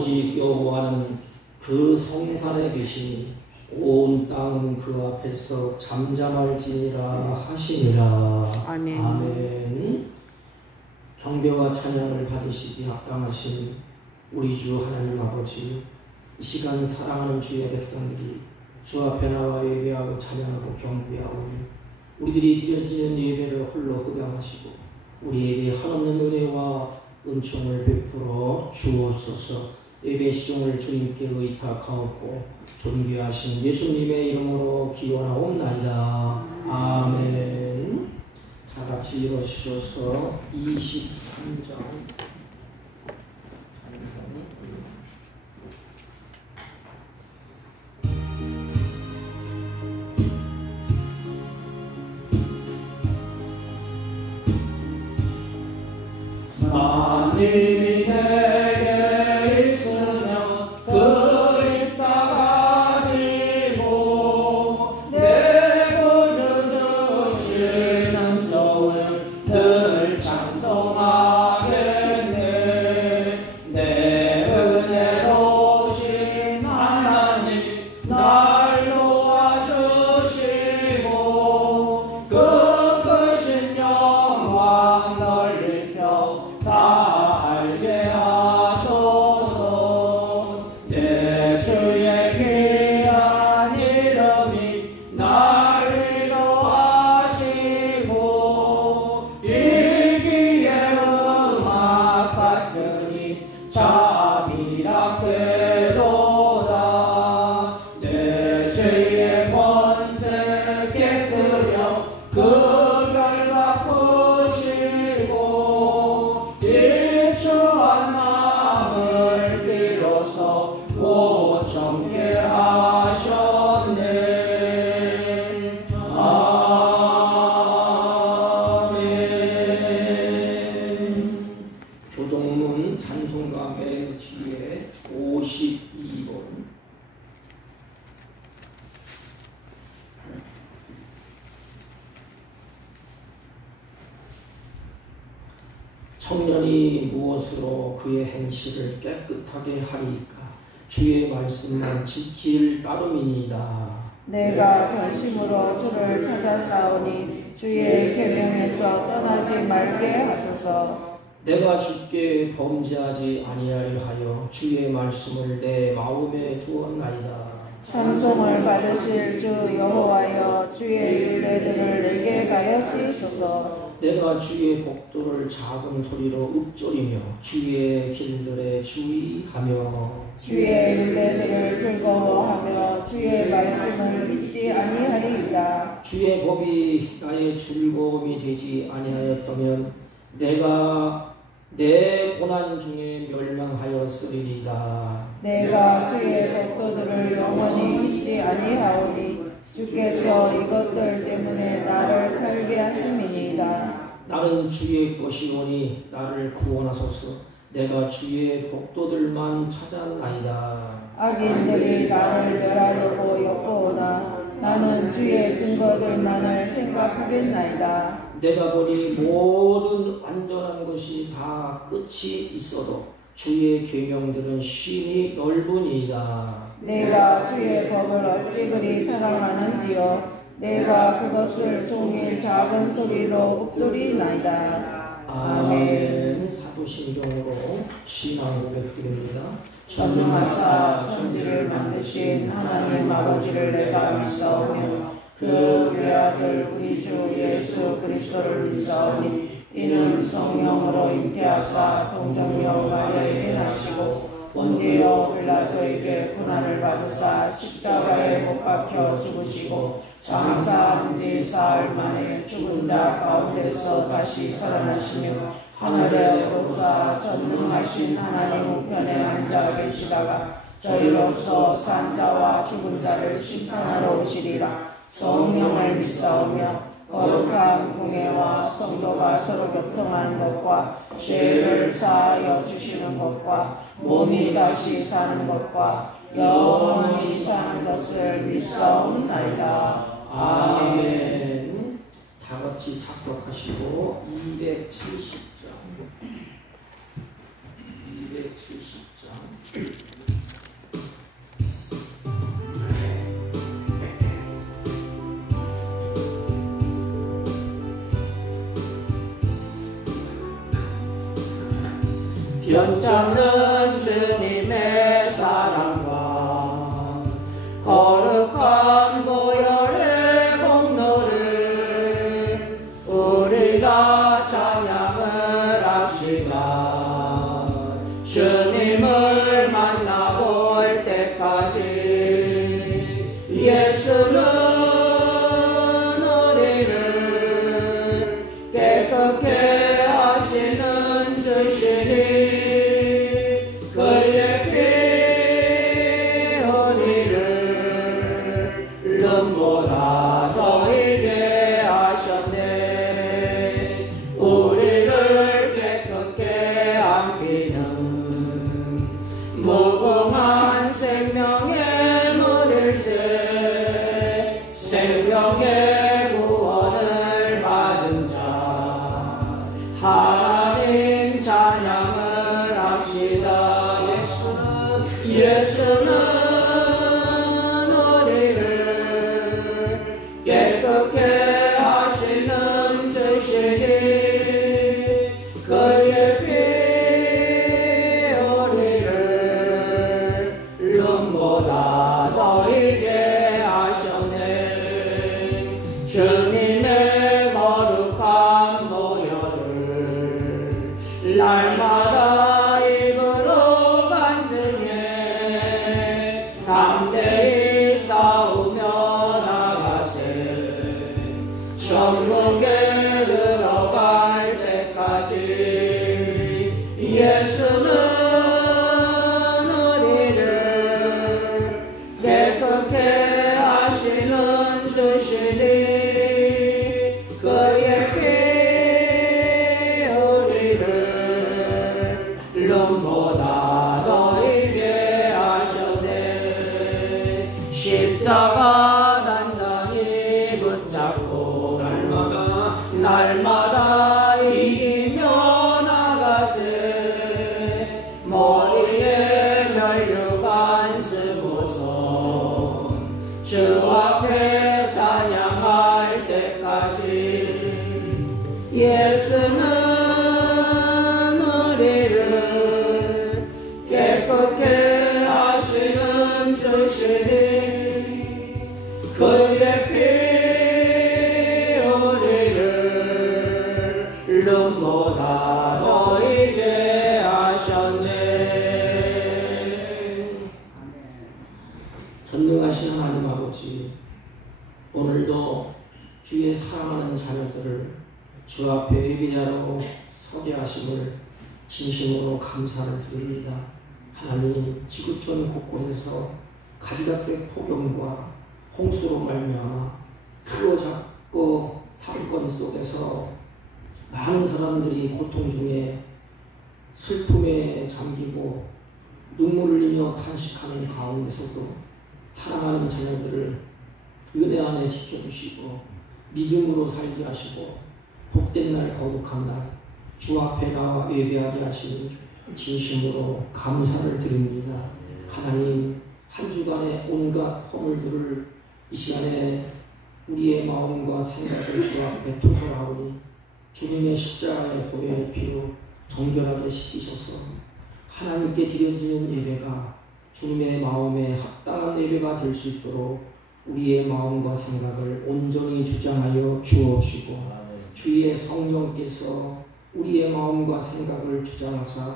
오직 여호와는 그 성산에 계시니 온 땅은 그 앞에서 잠잠할지니라 하시니라. 아멘. 아멘. 경배와 찬양을 받으시기 합당하신 우리 주 하나님 아버지, 이 시간 사랑하는 주의 백성들이 주 앞에 나와 예배하고 찬양하고 경배하오니 우리들이 드려지는 예배를 홀로 흡양하시고 우리에게 한없는 은혜와 은총을 베풀어 주옵소서. 예배 시종을 주님께 의탁하옵고 존귀하신 예수님의 이름으로 기원하옵나이다. 아멘. 다 같이 일어서셔서 23장 만일이 내게 있으면 그 입 닫아지고 내 구주 주시는 종을 늘 찬송하겠네. 내 은혜로우신 하나님 날 도와주시고 그 크신 영광 널리 다 알게 하소서. 내 주의 귀한 이름이 날 위로하시고 이기에 음악 같으니 잠이라 꿰도다. 내 죄의 권세 깨뜨려 그 별 바꾸시고 일추한 마음을 비로소 고정케 하셨네. 아멘. 교동문 찬송가 맨 뒤에 52번 청년이 무엇으로 그의 행실을 깨끗하게 하리이까? 주의 말씀만 지킬 따름이니이다. 내가 전심으로 주를 찾아 싸우니 주의 계명에서 떠나지 말게 하소서. 내가 주께 범죄하지 아니하려 하여 주의 말씀을 내 마음에 두었나이다. 찬송을 받으실 주 여호와여, 주의 율례들을 내게 가르치소서. 내가 주의 복도를 작은 소리로 읊조리며 주의 길들에 주의하며 주의 율례들을 즐거워하며 주의 말씀을 잊지 아니하리이다. 주의 법이 나의 즐거움이 되지 아니하였다면 내가 내 고난 중에 멸망하였으리이다. 내가 주의 법도들을 영원히 잊지 아니하오니 주께서 이것들 때문에 나를 살게 하심이니이다. 나는 주의 것이오니 나를 구원하소서. 내가 주의 복도들만 찾았나이다. 악인들이 나를 멸하려고 엿보오나 나는 주의 증거들만을 생각하겠나이다. 내가 보니 모든 안전한 것이 다 끝이 있어도 주의 계명들은 심히 넓으니이다. 내가 주의 법을 어찌 그리 사랑하는지요. 내가 그것을 종일 작은 소리로 읊조리나이다. 아멘. 사도신경으로 신앙 고백드립니다. 전능하사 천지를 만드신 하나님 아버지를 내가 믿사오며 그 외아들 우리 주 예수 그리스도를 믿사오니 이는 성령으로 잉태하사 동정녀 마리아에게 나시고 본디오 빌라도에게 고난을 받으사 십자가에 못 박혀 죽으시고 장사한 지 사흘 만에 죽은 자 가운데서 다시 살아나시며 하늘에 오르사 전능하신 하나님 우편에 앉아 계시다가 저희로서 산 자와 죽은 자를 심판하러 오시리라. 성령을 믿사오며 거룩한 공예와 성도가 서로 교통하는 것과 죄를 사하여 주시는 것과 몸이 다시 사는 것과 영원히 사는 것을 믿사옵나이다. 아멘. 다 같이 착석하시고 270장 변찮는 주님의 사랑과 거룩한 보혈의 공로를 우리가 찬양을 합시다. 주님을 만나볼 때까지 예수는 우리를 깨끗게 하시는 주시니 그의 피 우리를 눈보다 더이게 하셨네. 우리를 깨끗게 한 피는 무궁한 생명의 물일세. 생명의 구원을 받은 자 하나님 찬양을 합시다. 예수는 우리를 깨끗게 하시는 주시니 그의 피 우리를 눈보다 더이게 하셨네. 주님의 거룩한 보혈을 날마다 입으로 간증해 담대히 싸우며 나가세. 천국에 들어갈 때까지 예수는 우리를 깨끗게 하시는 주시니 그의 피 우리를 눈보다 더이게 하셨네. 십자가 단단히 붙잡고 날마다 이기며 나가세. 머리에 면류관 쓰고서 주 앞에 찬양할 때까지 예수는 우리를 깨끗게 하시는 주시니 그의 피 우리를 눈보다 더이게 하셨네. 전능하신 하나님 아버지, 오늘도 주의 사랑하는 자녀들을 주 앞에 예배자로 서게 하심을 진심으로 감사를 드립니다. 하나님, 지구촌 곳곳에서 가지각색 폭염과 홍수로 말미암아 크고 작고 사건 속에서 많은 사람들이 고통 중에 슬픔에 잠기고 눈물을 흘리며 탄식하는 가운데서도 사랑하는 자녀들을 은혜 안에 지켜주시고 믿음으로 살게 하시고 복된 날 거룩한 날 주 앞에 나와 예배하게 하시니 진심으로 감사를 드립니다. 하나님, 한 주간의 온갖 허물들을 이 시간에 우리의 마음과 생각을 주 앞에 토설하오니 주님의 십자가의 보혈의 피로 정결하게 씻기셔서 하나님께 드려지는 예배가 주님의 마음에 합당한 예배가 될 수 있도록 우리의 마음과 생각을 온전히 주장하여 주옵시고 주의 성령께서 우리의 마음과 생각을 주장하사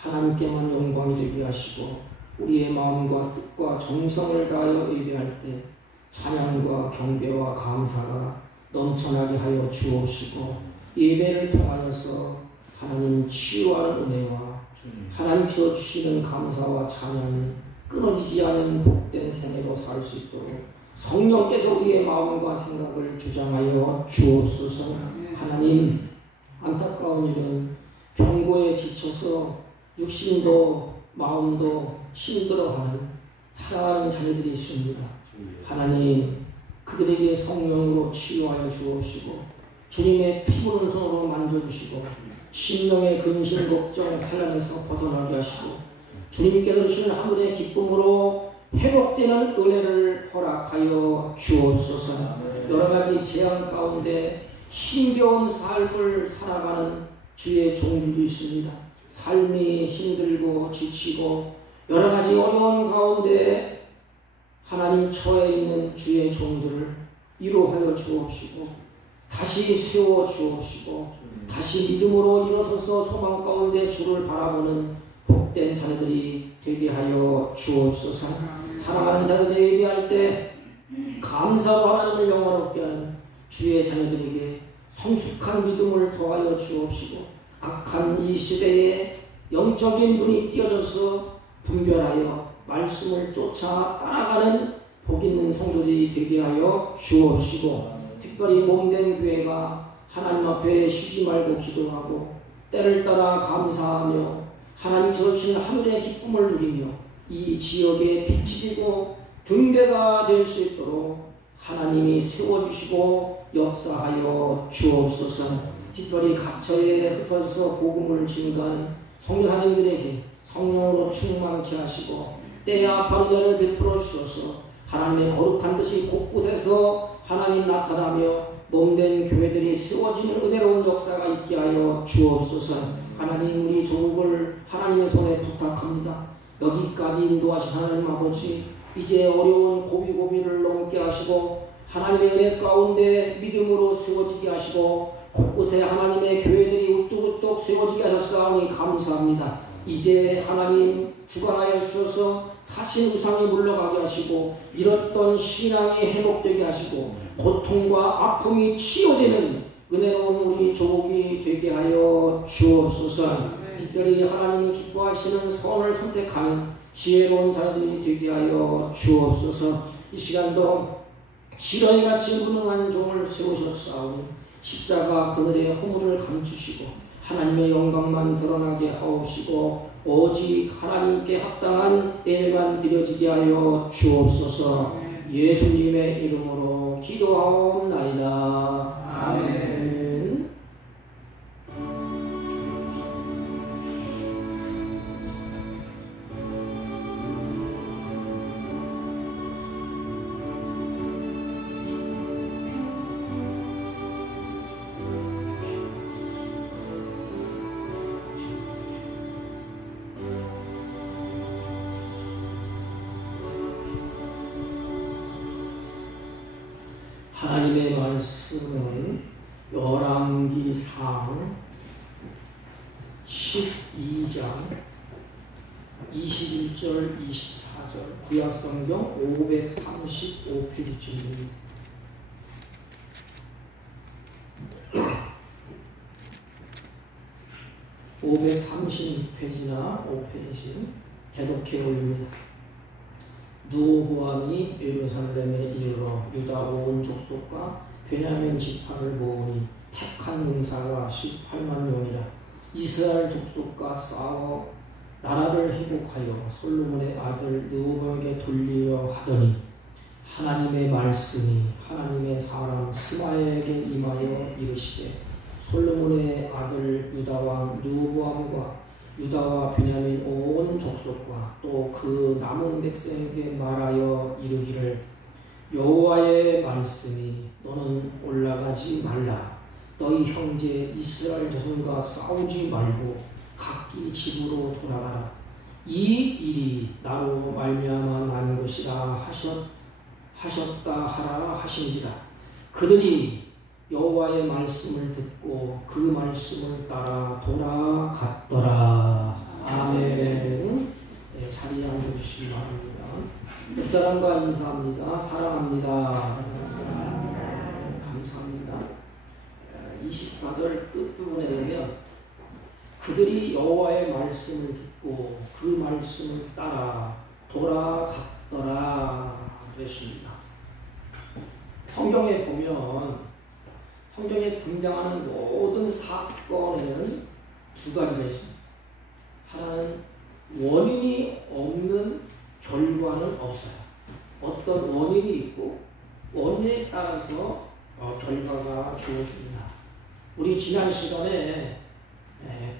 하나님께만 영광이 되게 하시고 우리의 마음과 뜻과 정성을 다하여 예배할 때 찬양과 경배와 감사가 넘쳐나게 하여 주옵시고 예배를 통하여서 하나님 치유하는 은혜와 하나님께서 주시는 감사와 찬양이 끊어지지 않은 복된 생애로 살 수 있도록 성령께서 우리의 마음과 생각을 주장하여 주옵소서. 하나님, 안타까운 일은 병고에 지쳐서 육신도 마음도 힘들어하는 사랑하는 자녀들이 있습니다. 하나님, 그들에게 성령으로 치유하여 주옵시고 주님의 피부른 손으로 만져주시고 심령의 근심 걱정 환난에서 벗어나게 하시고 주님께서 주시는 하늘의 기쁨으로 회복되는 은혜를 허락하여 주옵소서. 여러가지 재앙 가운데 힘겨운 삶을 살아가는 주의 종들도 있습니다. 삶이 힘들고 지치고 여러가지 어려운 가운데 하나님 처해 있는 주의 종들을 위로하여 주옵시고 다시 세워 주옵시고 다시 믿음으로 일어서서 소망 가운데 주를 바라보는 복된 자녀들이 되게 하여 주옵소서. 사랑하는 자녀들이 예배할 때 감사로 하나님을 영화롭게 하는 주의 자녀들에게 성숙한 믿음을 더하여 주옵시고 악한 이 시대에 영적인 눈이 띄어져서 분별하여 말씀을 쫓아 따라가는 복 있는 성도들이 되게 하여 주옵시고 특별히 몸된 교회가 하나님 앞에 쉬지 말고 기도하고 때를 따라 감사하며 하나님께서 주신 하늘의 기쁨을 누리며 이 지역에 빛이 되고 등대가 될 수 있도록 하나님이 세워주시고 역사하여 주옵소서. 특별히 각처에 흩어져서 복음을 증거하는 성도하나님들에게 성령으로 충만케 하시고 때야 바로 내를 베풀어 주셔서 하나님의 거룩한 뜻이 곳곳에서 하나님 나타나며 몸된 교회들이 세워지는 은혜로운 역사가 있게 하여 주옵소서. 하나님 우리 조국을 하나님의 손에 부탁합니다. 여기까지 인도하신 하나님 아버지 이제 어려운 고비고비를 넘게 하시고 하나님의 은혜 가운데 믿음으로 세워지게 하시고 곳곳에 하나님의 교회들이 우뚝우뚝 세워지게 하셨사오니 감사합니다. 이제 하나님 주관하여 주셔서 사신 우상이 물러가게 하시고 잃었던 신앙이 회복되게 하시고 고통과 아픔이 치유되는 은혜로운 우리 조국이 되게 하여 주옵소서. 특별히 하나님이 기뻐하시는 선을 선택하는 지혜로운 자들이 되게 하여 주옵소서. 이 시간도 지렁이같이 무능한 종을 세우셨사오니 십자가 그늘의 허물을 감추시고 하나님의 영광만 드러나게 하옵시고 오직 하나님께 합당한 예배만 드려지게 하여 주옵소서. 예수님의 이름으로 기도하옵나이다. 아멘. 하나님의 말씀은 열왕기상 12장 21절 24절 구약성경 535페이지입니다. 536페이지나 5페이지 대독해 올립니다. 르호보암이 예루살렘에 이르러 유다 온 족속과 베냐민 지파를 모으니 택한 용사가 18만 명이라. 이스라엘 족속과 싸워 나라를 회복하여 솔로몬의 아들 르호보암에게 돌리려 하더니 하나님의 말씀이 하나님의 사람 스마야에게 임하여 이르시되 솔로몬의 아들 유다왕 르호보암과 유다와 베냐민 온 족속과 또 그 남은 백성에게 말하여 이르기를 여호와의 말씀이 너는 올라가지 말라. 너희 형제 이스라엘 자손과 싸우지 말고 각기 집으로 돌아가라. 이 일이 나로 말미암아 난 것이라 하셨다 하라 하신지라. 그들이 여호와의 말씀을 듣고 그 말씀을 따라 돌아갔더라. 아멘. 네, 자리에 앉아주시기 바랍니다. 옆 사람과 인사합니다. 사랑합니다. 감사합니다. 24절 끝부분에 보면 그들이 여호와의 말씀을 듣고 그 말씀을 따라 돌아갔더라 그랬습니다. 성경에 보면 성경에 등장하는 모든 사건에는 두 가지가 있습니다. 하나는 원인이 없는 결과는 없어요. 어떤 원인이 있고 원인에 따라서 결과가 주어집니다. 우리 지난 시간에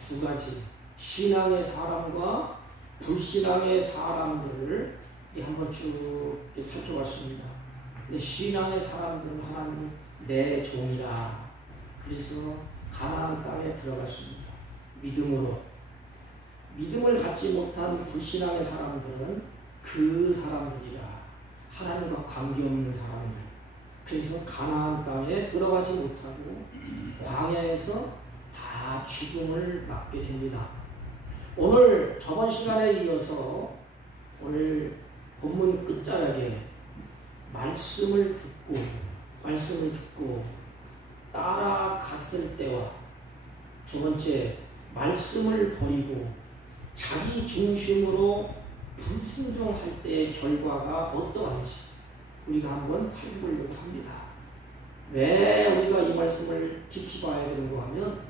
두 가지 신앙의 사람과 불신앙의 사람들을 한번 쭉 살펴봤습니다. 근데 신앙의 사람들은 하나님 내 종이라. 그래서 가나안 땅에 들어갔습니다. 믿음으로. 믿음을 갖지 못한 불신앙의 사람들은 그 사람들이라. 하나님과 관계없는 사람들. 그래서 가나안 땅에 들어가지 못하고 광야에서 다 죽음을 맞게 됩니다. 오늘 저번 시간에 이어서 오늘 본문 끝자락에 말씀을 듣고 따라갔을 때와 두 번째 말씀을 버리고 자기 중심으로 불순종할 때의 결과가 어떠한지 우리가 한번 살펴보려고 합니다. 왜 우리가 이 말씀을 깊이 봐야 되는가 하면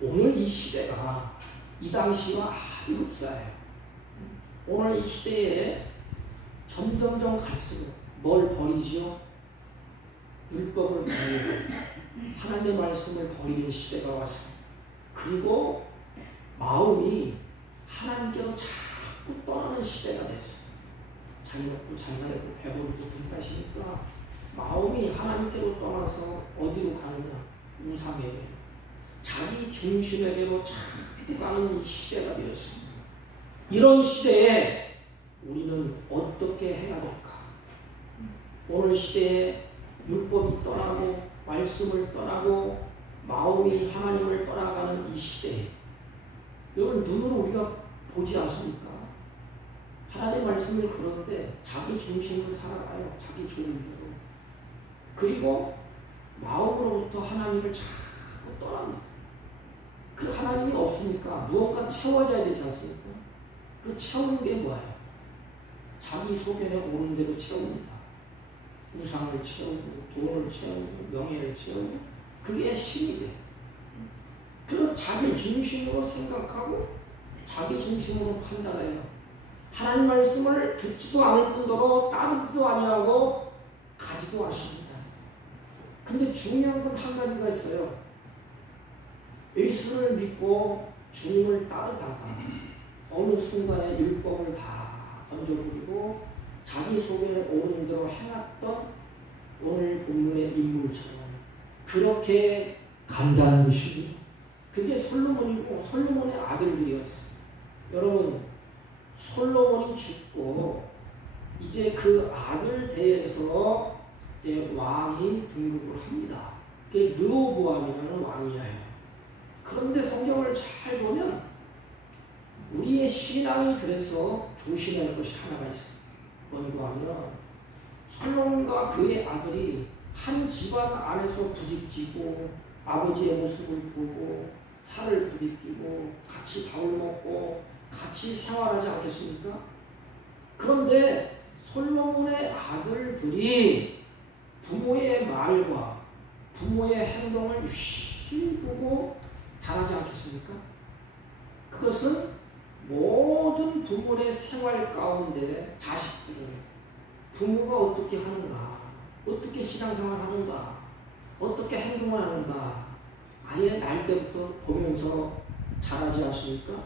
오늘 이 시대가 이 당시와 아주 흡사해요. 오늘 이 시대에 점점점 갈수록 뭘 버리죠? 율법을 버리고 하나님의 말씀을 버리는 시대가 왔어요. 그리고 마음이 하나님께로 자꾸 떠나는 시대가 됐어요. 잘 먹고 잘 살고 배부르고 든다시니까 마음이 하나님께로 떠나서 어디로 가느냐? 우상에게, 자기 중심에게로 자꾸 가는 이 시대가 되었습니다. 이런 시대에 우리는 어떻게 해야 될까? 오늘 시대에 율법이 떠나고 말씀을 떠나고 마음이 하나님을 떠나가는 이 시대에 여러분 눈으로 우리가 보지 않습니까? 하나님의 말씀을 그러는데 자기 중심으로 살아가요. 자기 좋은 대로. 그리고 마음으로부터 하나님을 자꾸 떠납니다. 그 하나님이 없으니까 무언가 채워져야 되지 않습니까? 그 채우는 게 뭐예요? 자기 속에는 오는 대로 채웁니다. 우상을 채우고 돈을 채우고 명예를 채우고 그게 힘이 돼. 그 자기 중심으로 생각하고 자기 중심으로 판단해요. 하나님 말씀을 듣지도 않을 뿐더러 따르지도 아니하고 가지도 않습니다. 근데 중요한 건 한 가지가 있어요. 예수를 믿고 주님을 따르다가 어느 순간에 율법을 다 던져버리고 자기 속에 오는 대로 해놨던 오늘 본문의 인물처럼 그렇게 간다는 것입니다. 그게 솔로몬이고 솔로몬의 아들들이었어요. 여러분 솔로몬이 죽고 이제 그 아들 대에서 이제 왕이 등극을 합니다. 그게 르호보암이라는 왕이에요. 그런데 성경을 잘 보면 우리의 신앙이 그래서 조심할 것이 하나가 있어요. 뭔가 하면 솔로몬과 그의 아들이 한 집안 안에서 부딪히고 아버지의 모습을 보고 살을 부딪히고 같이 밥을 먹고 같이 생활하지 않겠습니까? 그런데 솔로몬의 아들들이 부모의 말과 부모의 행동을 유심히 보고 잘하지 않겠습니까? 그것은 모든 부모의 생활 가운데 자식들을 부모가 어떻게 하는가, 어떻게 신앙생활 하는가, 어떻게 행동을 하는가 아예 날 때부터 보면서 잘하지 않습니까?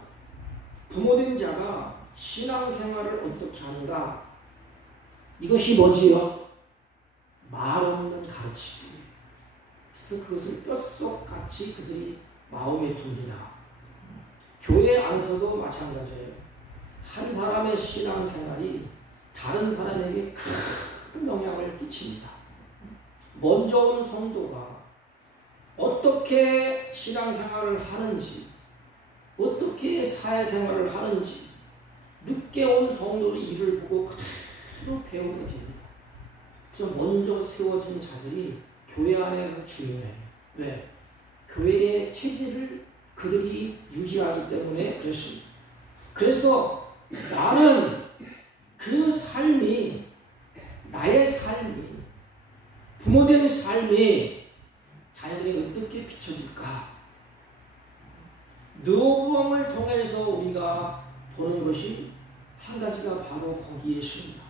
부모된 자가 신앙생활을 어떻게 하는가, 이것이 뭐지요? 말 없는 가르치기. 그래서 그것을 뼛속같이 그들이 마음에 둡니다. 교회 안에서도 마찬가지예요. 한 사람의 신앙생활이 다른 사람에게 큰 영향을 끼칩니다. 먼저 온 성도가 어떻게 신앙생활을 하는지, 어떻게 사회생활을 하는지 늦게 온 성도들이 이를 보고 그대로 배우게 됩니다. 그래서 먼저 세워진 자들이 교회 안에서 중요해요. 왜? 교회의 체질을 그들이 유지하기 때문에 그렇습니다. 그래서 나는 그 삶이, 나의 삶이, 부모된 삶이 자녀들에게 어떻게 비춰질까? 르호보암을 통해서 우리가 보는 것이 한 가지가 바로 거기에 있습니다.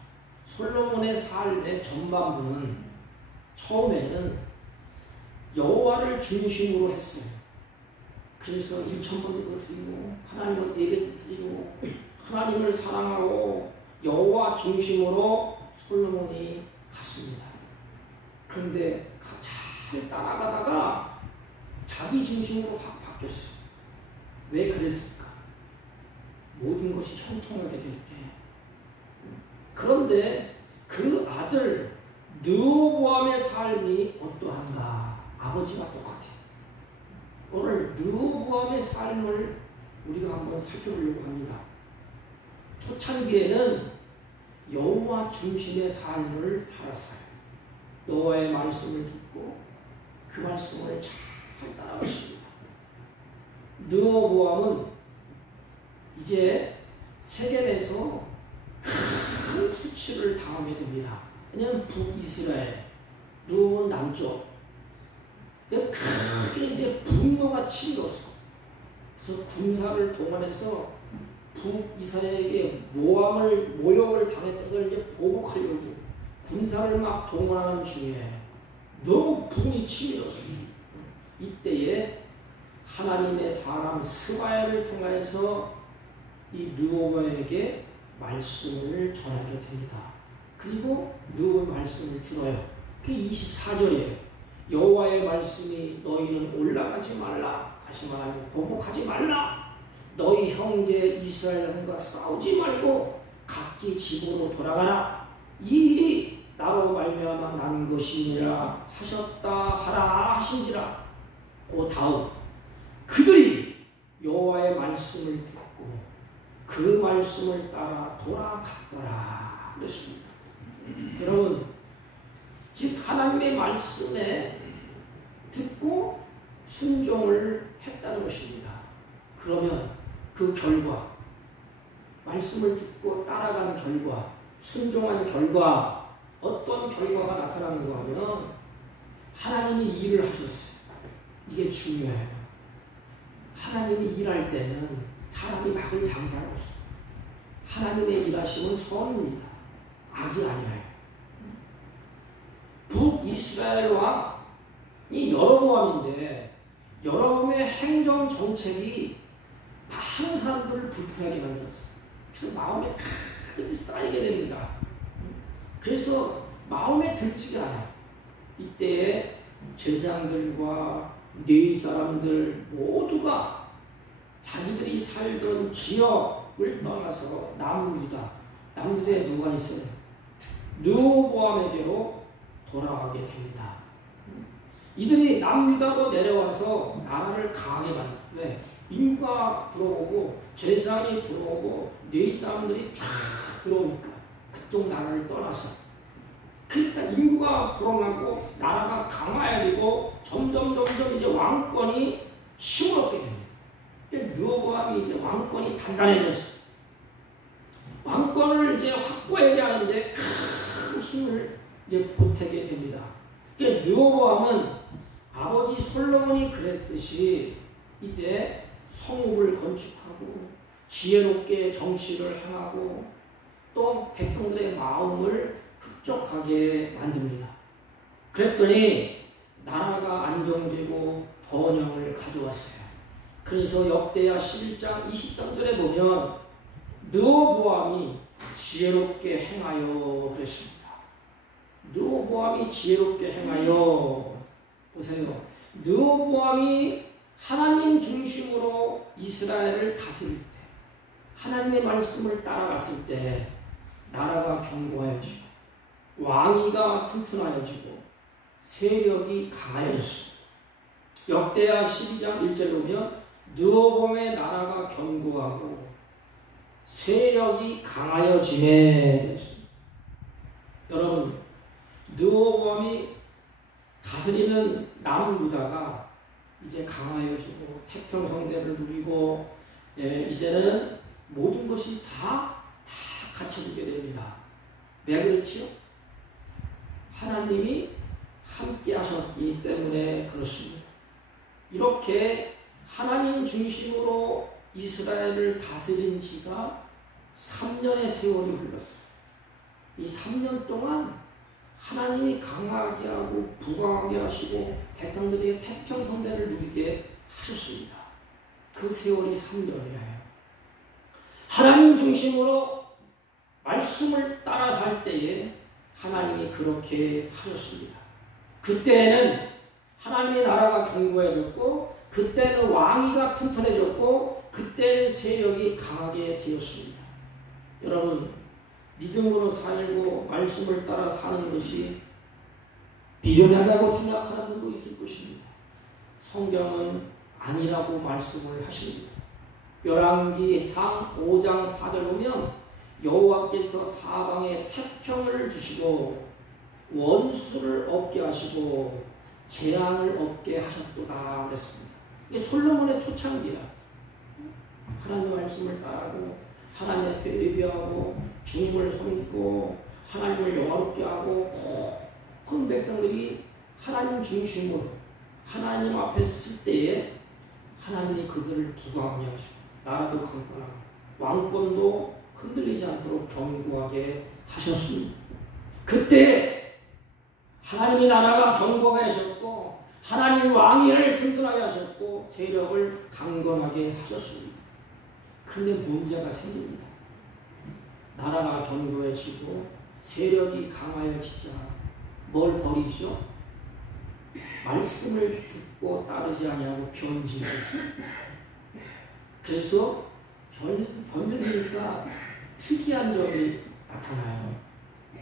솔로몬의 삶의 전반부는 처음에는 여호와를 중심으로 했어요. 그래서 1,000번도 드리고 하나님을 예배 드리고 하나님을 사랑하고 여호와 중심으로 솔로몬이 갔습니다. 그런데 잘 따라가다가 자기 중심으로 확 바뀌었어요. 왜 그랬을까? 모든 것이 형통하게 될 때. 그런데 그 아들 르호보암의 삶이 어떠한가? 아버지가 똑같아요. 오늘 르호보암의 삶을 우리가 한번 살펴보려고 합니다. 초창기에는 여호와 중심의 삶을 살았어요. 여호와의 말씀을 듣고 그 말씀을 잘 따라갔습니다. 르호보암은 이제 세겜에서 큰 수치를 당하게 됩니다. 왜냐하면 북이스라엘, 르호보암은 남쪽. 크게 이제 분노가 치밀었어. 그래서 군사를 동원해서 북이스라엘에게 모욕을 당했던 걸 이제 보복하려고 군사를 막 동원하는 중에 너무 분이 치밀었습니다. 이때에 하나님의 사람 스바야를 통하여서 이 르호보암에게 말씀을 전하게 됩니다. 그리고 르호보암 말씀을 들어요. 그게 24절이에요. 여호와의 말씀이 너희는 올라가지 말라. 다시 말하면 보복하지 말라. 너희 형제 이스라엘과 싸우지 말고 각기 집으로 돌아가라. 이 일이 나로 말미암아 난 것이니라 하셨다 하라 하신지라. 그 다음 그들이 여호와의 말씀을 듣고 그 말씀을 따라 돌아갔더라 그랬습니다. 여러분, 즉 하나님의 말씀에 듣고 순종을 했다는 것입니다. 그러면 그 결과, 말씀을 듣고 따라간 결과, 순종한 결과, 어떤 결과가 나타나는가 하면 하나님이 일을 하셨어요. 이게 중요해요. 하나님이 일할 때는 사람이 막을 장사가 없어요. 하나님의 일하심은 선입니다. 악이 아니에요. 북이스라엘 왕이 여로보암인데 여로보암의 행정 정책이 많은 사람들을 불편하게 만들었어요. 그래서 마음에 가득 쌓이게 됩니다. 그래서 마음에 들지가 않아요. 이때에 제사장들과 레위 사람들 모두가 자기들이 살던 지역을 떠나서 남유다에 누가 있어요? 르호보암에게로 돌아가게 됩니다. 이들이 남유다로 내려와서 나라를 강하게 만들어요. 왜? 인구가 들어오고 제사장이 들어오고 레위 사람들이 쫙 들어오니까 그쪽 나라를 떠나서, 그러니까 인구가 불어나고 나라가 강화해야 되고 점점 이제 왕권이 힘을 얻게 됩니다. 르호보암이 이제 왕권이 단단해졌어요. 왕권을 이제 확보해야 하는데 큰 힘을 이제 보태게 됩니다. 르호보암은 아버지 솔로몬이 그랬듯이 이제 성읍을 건축하고 지혜롭게 정치를 행하고 또 백성들의 마음을 흡족하게 만듭니다. 그랬더니 나라가 안정되고 번영을 가져왔어요. 그래서 역대하 11장 23절에 보면 르호보암이 지혜롭게 행하여 그랬습니다. 르호보암이 지혜롭게 행하여, 보세요. 르호보암이 하나님 중심으로 이스라엘을 다스릴 때, 하나님의 말씀을 따라갔을 때 나라가 견고해지고 왕위가 튼튼해지고 세력이 강해졌습니다. 역대하 12장 1절에 보면 르호보암의 나라가 견고하고 세력이 강하여지네 그랬습니다. 여러분, 르호보암이 다스리는 남유다가 이제 강하여지고 태평성대를 누리고 이제는 모든 것이 다 갖춰지게 됩니다. 왜 그렇지요? 하나님이 함께 하셨기 때문에 그렇습니다. 이렇게 하나님 중심으로 이스라엘을 다스린 지가 3년의 세월이 흘렀어요. 이 3년 동안 하나님이 강하게 하고 부강하게 하시고 백성들에게 태평성대를 누리게 하셨습니다. 그 세월이 3년이에요. 하나님 중심으로 말씀을 따라 살 때에 하나님이 그렇게 하셨습니다. 그때는 하나님의 나라가 견고해졌고, 그때는 왕위가 튼튼해졌고, 그때는 세력이 강하게 되었습니다. 여러분, 믿음으로 살고 말씀을 따라 사는 것이 비련하다고 생각하는 분도 있을 것입니다. 성경은 아니라고 말씀을 하십니다. 열왕기상 5장 4절 보면 여호와께서 사방에 태평을 주시고 원수를 없게 하시고 재앙을 없게 하셨도다 그랬습니다. 이게 솔로몬의 초창기야. 하나님의 말씀을 따르고 하나님 앞에 예배하고 주님을 섬기고 하나님을 영화롭게 하고 큰 백성들이 하나님 중심으로 하나님 앞에 쓸 때에 하나님이 그들을 부강하게 하시고 나라도 강건하고 왕권도 흔들리지 않도록 견고하게 하셨습니다. 그때 하나님의 나라가 견고하게 하셨고 하나님의 왕위를 튼튼하게 하셨고 세력을 강건하게 하셨습니다. 그런데 문제가 생깁니다. 나라가 견고해지고 세력이 강하여지자 뭘 버리죠? 말씀을 듣고 따르지 아니하고 변질했습니다. 그래서 변질되니까 특이한 점이 나타나요.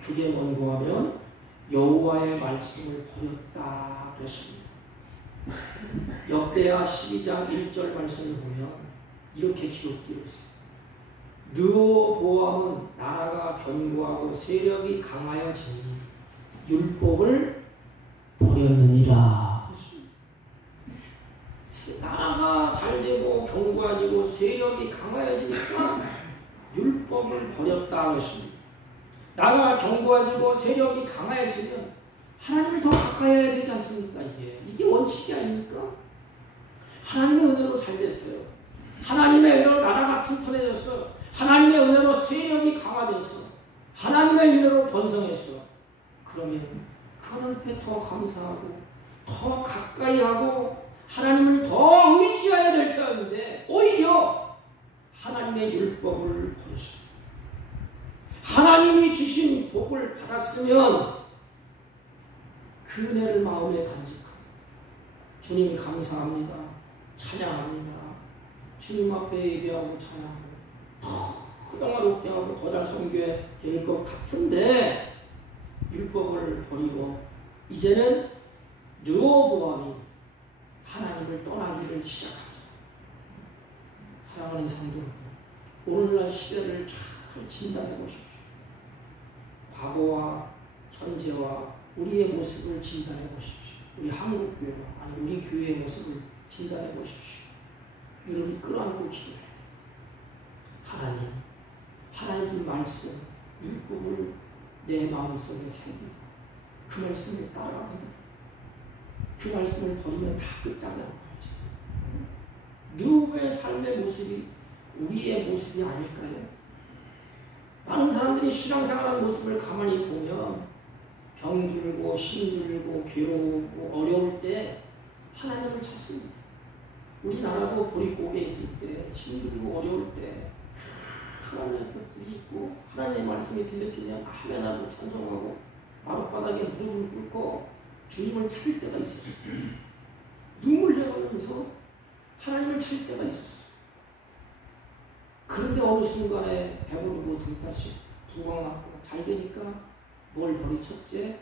그게 뭔고 하면 여호와의 말씀을 버렸다 그랬습니다. 역대하 12장 1절 말씀을 보면 이렇게 기록되어 있습니다. 르호보암은 나라가 견고하고 세력이 강하여지니 율법을 버렸느니라. 나라가 잘되고 견고해지고 세력이 강하여지니까 율법을 버렸다 했습니다. 나라가 견고해지고 세력이 강해지면 하나님을 더 가까이 해야 되지 않습니까? 이게 원칙이 아닙니까? 하나님의 은혜로 잘 됐어요. 하나님의 은혜로 나라가 튼튼해졌어. 하나님의 은혜로 세력이 강화됐어. 하나님의 은혜로 번성했어. 그러면 하나님께 더 감사하고 더 가까이 하고 하나님을 더 의지해야 될 때였는데 오히려 하나님의 율법을 버렸습니다. 하나님이 주신 복을 받았으면 그 은혜를 마음에 간직하고 주님 감사합니다. 찬양합니다. 주님 앞에 예배하고 찬양하고 더 영화롭게 하고 더 잘 섬겨야 될 것 같은데 율법을 버리고 이제는 르호보암이 하나님을 떠나기를 시작합니다. 사랑하는 성도, 오늘날 시대를 잘 진단해 보십시오. 과거와 현재와 우리의 모습을 진단해 보십시오. 우리 한국교회와 아니 우리 교회의 모습을 진단해 보십시오. 여러분이 끌어안고 기도해야 돼요. 하나님 말씀, 율법을 내 마음속에 새기고 그 말씀을 따라가게 돼요. 그 말씀을 버리면 다 끝장나는 거죠. 누구의 삶의 모습이 우리의 모습이 아닐까요? 많은 사람들이 신앙생활하는 모습을 가만히 보면 병들고 힘들고 괴로우고 어려울 때 하나님을 찾습니다. 우리나라도 보릿고개 있을 때 힘들고 어려울 때 하나님 앞에 부딪히고 하나님의 말씀이 들려지면 아멘 하고 찬송하고 마룻바닥에 무릎을 꿇고 주님을 찾을 때가 있었어요. 눈물 흘려가면서 하나님을 찾을 때가 있었어요. 그런데 어느 순간에 배부르고 등다시 부강하고 잘 되니까 뭘 버리 첫째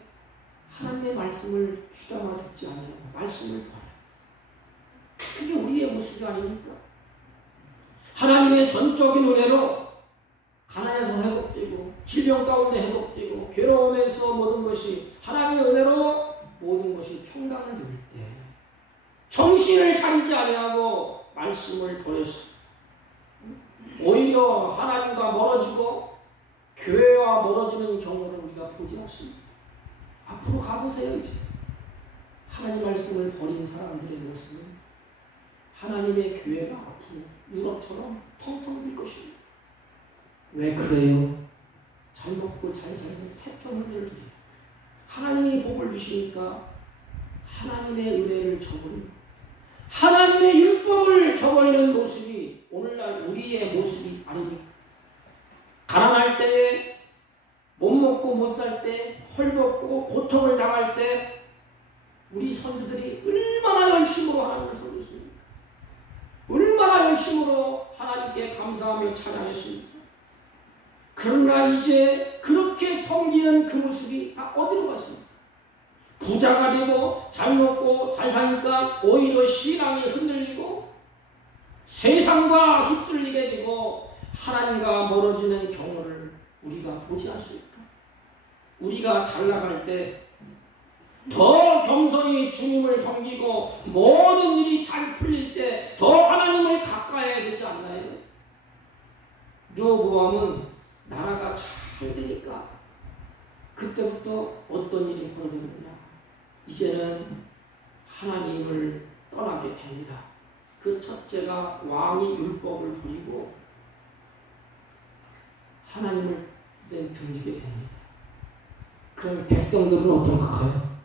하나님의 말씀을 귀담아 듣지 않아요. 말씀을 버려요. 그게 우리의 모습이 아닙니까? 하나님의 전적인 은혜로 가난에서 회복되고 질병 가운데 회복되고 괴로움에서 모든 것이 하나님의 은혜로 모든 것이 평강을 누릴 때 정신을 차리지 아니하고 말씀을 버렸어. 오히려 하나님과 멀어지고 교회와 멀어지는 경우를 우리가 보지 않습니다. 앞으로 가보세요. 이제 하나님 말씀을 버린 사람들의 모습은 하나님의 교회가 앞으로 유럽처럼 텅텅 빌 것입니다. 왜 그래요? 잘 먹고 잘 살고 태평을 주세요. 하나님이 복을 주시니까 하나님의 은혜를 저버리고 하나님의 율법을 저버리는 모습이 오늘날 우리의 모습이 아닙니까? 가난할 때, 못 먹고 못 살 때, 헐벗고 고통을 당할 때 우리 선조들이 얼마나 열심으로 하나님을 섬겼습니까? 얼마나 열심으로 하나님께 감사하며 찬양했습니까? 그러나 이제 그렇게 섬기는 그 모습이 다 어디로 갔습니까? 부자가 되고 잘 먹고 잘 사니까 오히려 신앙이 흔들리고 세상과 휩쓸리게 되고 하나님과 멀어지는 경우를 우리가 보지 않습니까? 우리가 잘 나갈 때 더 겸손히 주님을 섬기고 모든 일이 잘 풀릴 때 더 하나님을 가까이 해야 되지 않나요? 르호보암은 나라가 잘 되니까 그때부터 어떤 일이 벌어졌느냐? 이제는 하나님을 떠나게 됩니다. 그 첫째가 왕이 율법을 버리고 하나님을 이제 등지게 됩니다. 그럼 백성들은 어떨까요?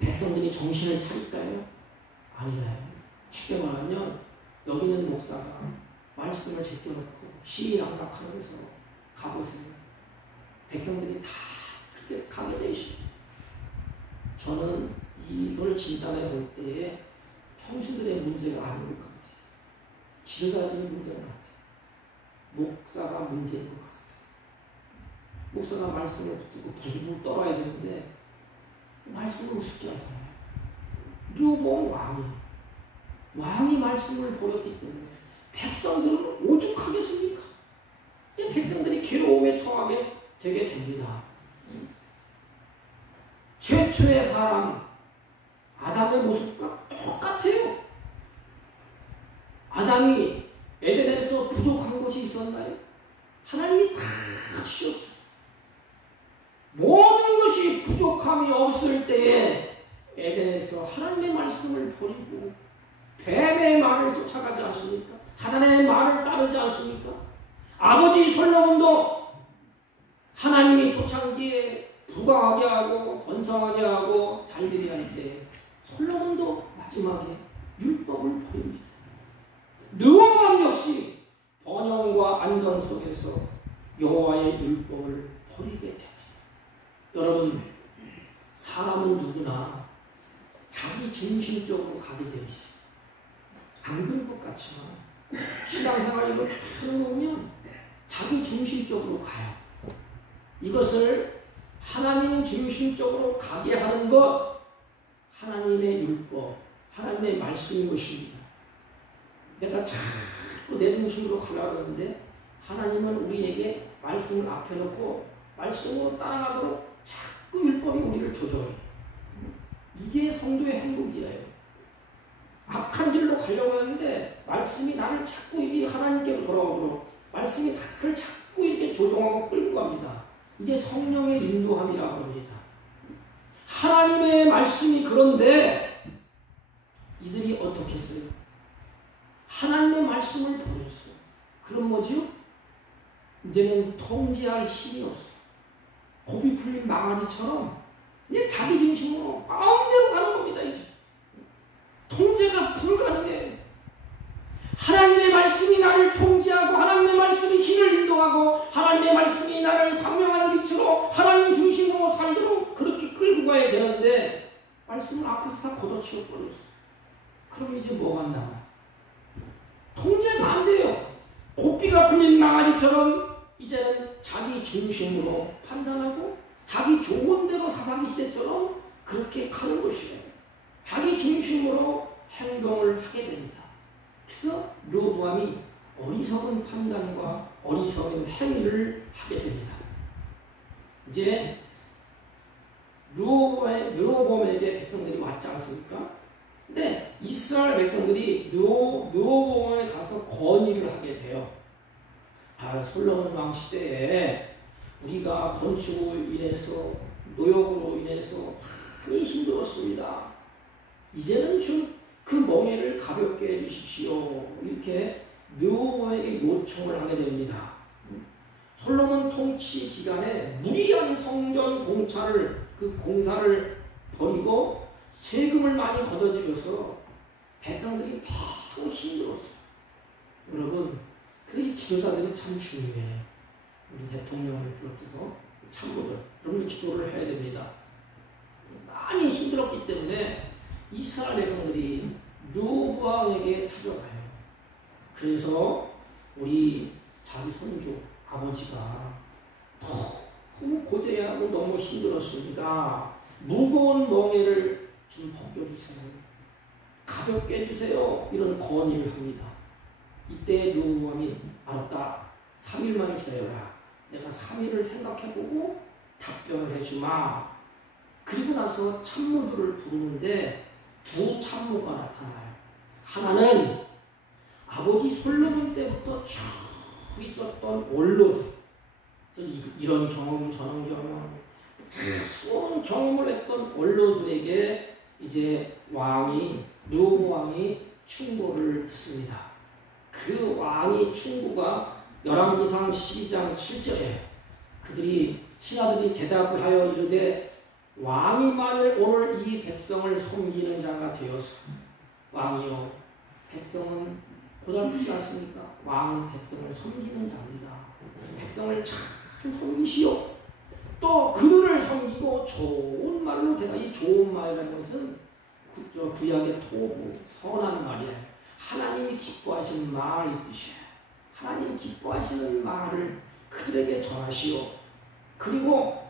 백성들이 정신을 차릴까요? 아니에요. 쉽게 말하면 여기 있는 목사가 말씀을 제껴놓고 시위락락하면서 가보세요. 백성들이 다 그렇게 가게 돼 있습니다. 저는 이걸 진단해 볼 때에 평신들의 문제가 아닌 것 같아요. 지도자들의 문제인 것 같아요. 목사가 문제인 것 같아요. 목사가 말씀을 붙들고 불을 떨어야 되는데 말씀을 우습게 하잖아요. 르호보암 왕이 말씀을 버렸기 때문에 백성들은 오죽하겠습니까? 백성들이 괴로움에 처하게 되게 됩니다. 최초의 사람 아담의 모습과 똑같아요. 아담이 에덴에서 부족한 것이 있었나요? 하나님이 다 주셨어요. 모든 것이 부족함이 없을 때에 에덴에서 하나님의 말씀을 버리고 뱀의 말을 쫓아가지 않습니까? 사단의 말을 따르지 않습니까? 아버지 솔로몬도 하나님이 초창기에 부강하게 하고 번성하게 하고 잘되게 할 때 솔로몬도 마지막에 율법을 버립니다. 르호보암 역시 번영과 안정 속에서 여호와의 율법을 버리게 됩니다. 여러분, 사람은 누구나 자기 중심적으로 가게 되어 있어요. 안 그럴 것 같지만 신앙생활을 해놓으면 자기 중심적으로 가요. 이것을 하나님 중심적으로 가게 하는 것, 하나님의 율법, 하나님의 말씀인 것입니다. 내가 자꾸 내 중심으로 가려고 하는데 하나님은 우리에게 말씀을 앞에 놓고 말씀으로 따라가도록 자꾸 율법이 우리를 조절해요. 이게 성도의 행복이에요. 악한 길로 가려고 하는데 말씀이 나를 자꾸 이게 하나님께로 돌아오도록 말씀이 나를 자꾸 이렇게 조종하고 끌고 갑니다. 이게 성령의 인도함이라고 합니다. 하나님의 말씀이 그런데 이들이 어떻게 했어요? 하나님의 말씀을 버렸어요. 그럼 뭐죠? 이제는 통제할 힘이 없어. 고비 풀린 망아지처럼 이제 자기 중심으로 마음대로 가는 겁니다. 이제 통제가 불가능해. 하나님의 말씀이 나를 통제하고 하나님의 말씀이 길을 인도하고 하나님의 말씀이 나를 광명하는 빛으로 하나님 중심으로 살도록 그렇게 끌고 가야 되는데 말씀을 앞에서 다 걷어치워 버렸어. 그럼 이제 뭐가 남아? 통제가 안 돼요. 고삐가 풀린 망아지처럼 이제는 자기 중심으로 판단하고 자기 좋은 대로 사사기 시대처럼 그렇게 가는 것이에요. 자기 중심으로 행동을 하게 됩니다. 그래서 르호보암이 어리석은 판단과 어리석은 행위를 하게 됩니다. 이제 르호보암에게 백성들이 왔지 않습니까? 근데 이스라엘 백성들이 르호보암에 가서 건의를 하게 돼요. 솔로몬 왕 시대에 우리가 건축으로 인해서 노역으로 인해서 많이 힘들었습니다. 이제는 좀 그 멍에를 가볍게 해주십시오. 이렇게 르호보암에게 요청을 하게 됩니다. 솔로몬 통치 기간에 무리한 성전 공사를 버리고 세금을 많이 걷어들여서 백성들이 너무 힘들었어. 여러분, 이 지도자들이 참 중요해. 우리 대통령을 비롯해서 참모들, 여러분이 기도를 해야 됩니다. 많이 힘들었기 때문에 이스라엘 백성들이 르호보암에게 찾아가요. 그래서 우리 자기 선조 아버지가 너무 고대하고 너무 힘들었습니다. 무거운 멍에를 좀 벗겨주세요. 가볍게 해주세요. 이런 건의를 합니다. 이때 르호보암이 알았다. 3일만 기다려라. 내가 3일을 생각해보고 답변을 해주마. 그리고 나서 참모들을 부르는데 두 참모가 나타나요. 하나는 아버지 솔로몬 때부터 쭉 있었던 원로들. 그래서 이런 경험, 저런 경험, 수많은 경험을 했던 원로들에게 이제 르호보암이 충고를 듣습니다. 그 왕이 충고가 열왕기상 12장 7절에 그들이 신하들이 대답을 하여 이르되 왕이 만일 오늘 이 백성을 섬기는 자가 되어서 왕이요 백성은 고달프지 않습니까? 왕은 백성을 섬기는 자입니다. 백성을 잘 섬기시오. 또 그들을 섬기고 좋은 말로 대답. 이 좋은 말이라는 것은 구약의 토부 선한 말이에요. 하나님이 기뻐하시는 말이 뜻이에요. 하나님이 기뻐하시는 말을 그들에게 전하시오. 그리고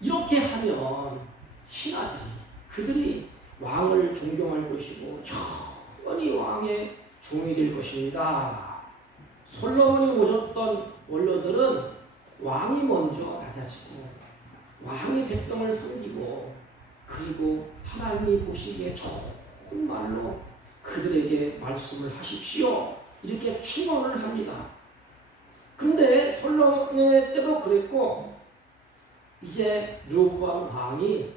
이렇게 하면 신하들이 그들이 왕을 존경할 것이고 영원히 왕의 종이 될 것입니다. 솔로몬이 모셨던 원로들은 왕이 먼저 낮아지고 왕의 백성을 섬기고 그리고 하나님이 보시기에 좋은 말로 그들에게 말씀을 하십시오. 이렇게 충원을 합니다. 근데 솔로몬의 때도 그랬고 이제 르호보암 왕이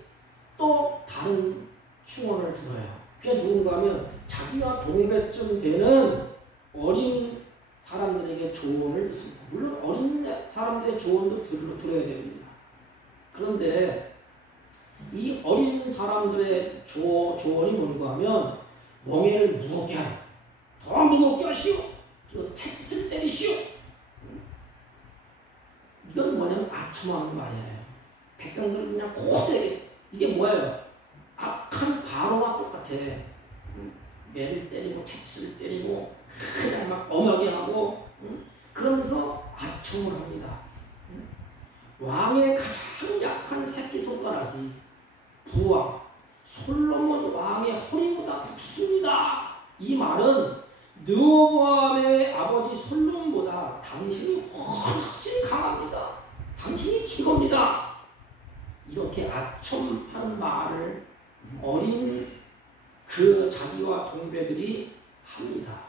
또 다른 충원을 들어요. 그게 누군가 하면 자기와 동배쯤 되는 어린 사람들에게 조언을 듣습니다. 물론 어린 사람들의 조언도 들어야 됩니다. 그런데 이 어린 사람들의 조언이 뭔가 하면 멍에를 무겁게 하라. 더 무겁게 하시오. 그리고 채찍을 때리시오. 이건 뭐냐면 아첨하는 말이에요. 백성들은 그냥 고되게 이게 뭐예요? 악한 바로와 똑같아. 매를 때리고 채찍을 때리고 그냥 막 엄하게 하고 그러면서 아첨을 합니다. 왕의 가장 약한 새끼손가락이 부왕 솔로몬 왕의 허리보다 굵습니다. 이 말은 르호보암의 아버지 솔로몬보다 당신이 훨씬 강합니다. 당신이 최고입니다. 이렇게 아첨하는 말을 어린 그 자기와 동배들이 합니다.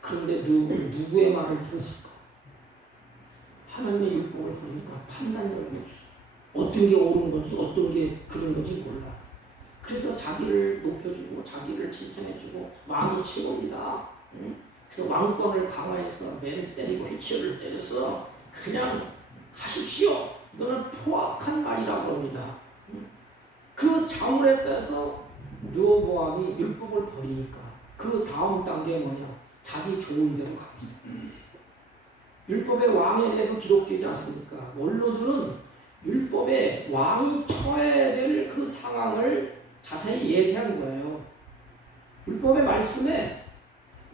그런데 누구의 말을 들었을까? 하나님의 율법을 보니까 판단력이 없어. 어떤 게 옳은 건지 어떤 게 그런 건지 몰라. 그래서 자기를 높여주고 자기를 칭찬해주고 왕이 최고입니다. 그래서 왕권을 강화해서 매를 때리고 휘치를 때려서 그냥 하십시오. 이거는 포악한 말이라고 합니다. 그 자물에 따라서 르호보암이 율법을 버리니까 그 다음 단계가 뭐냐? 자기 좋은 대로 갑니다. 율법의 왕에 대해서 기록되지 않습니까? 원로들은 율법에 왕이 처해야 될 그 상황을 자세히 얘기한 거예요. 율법의 말씀에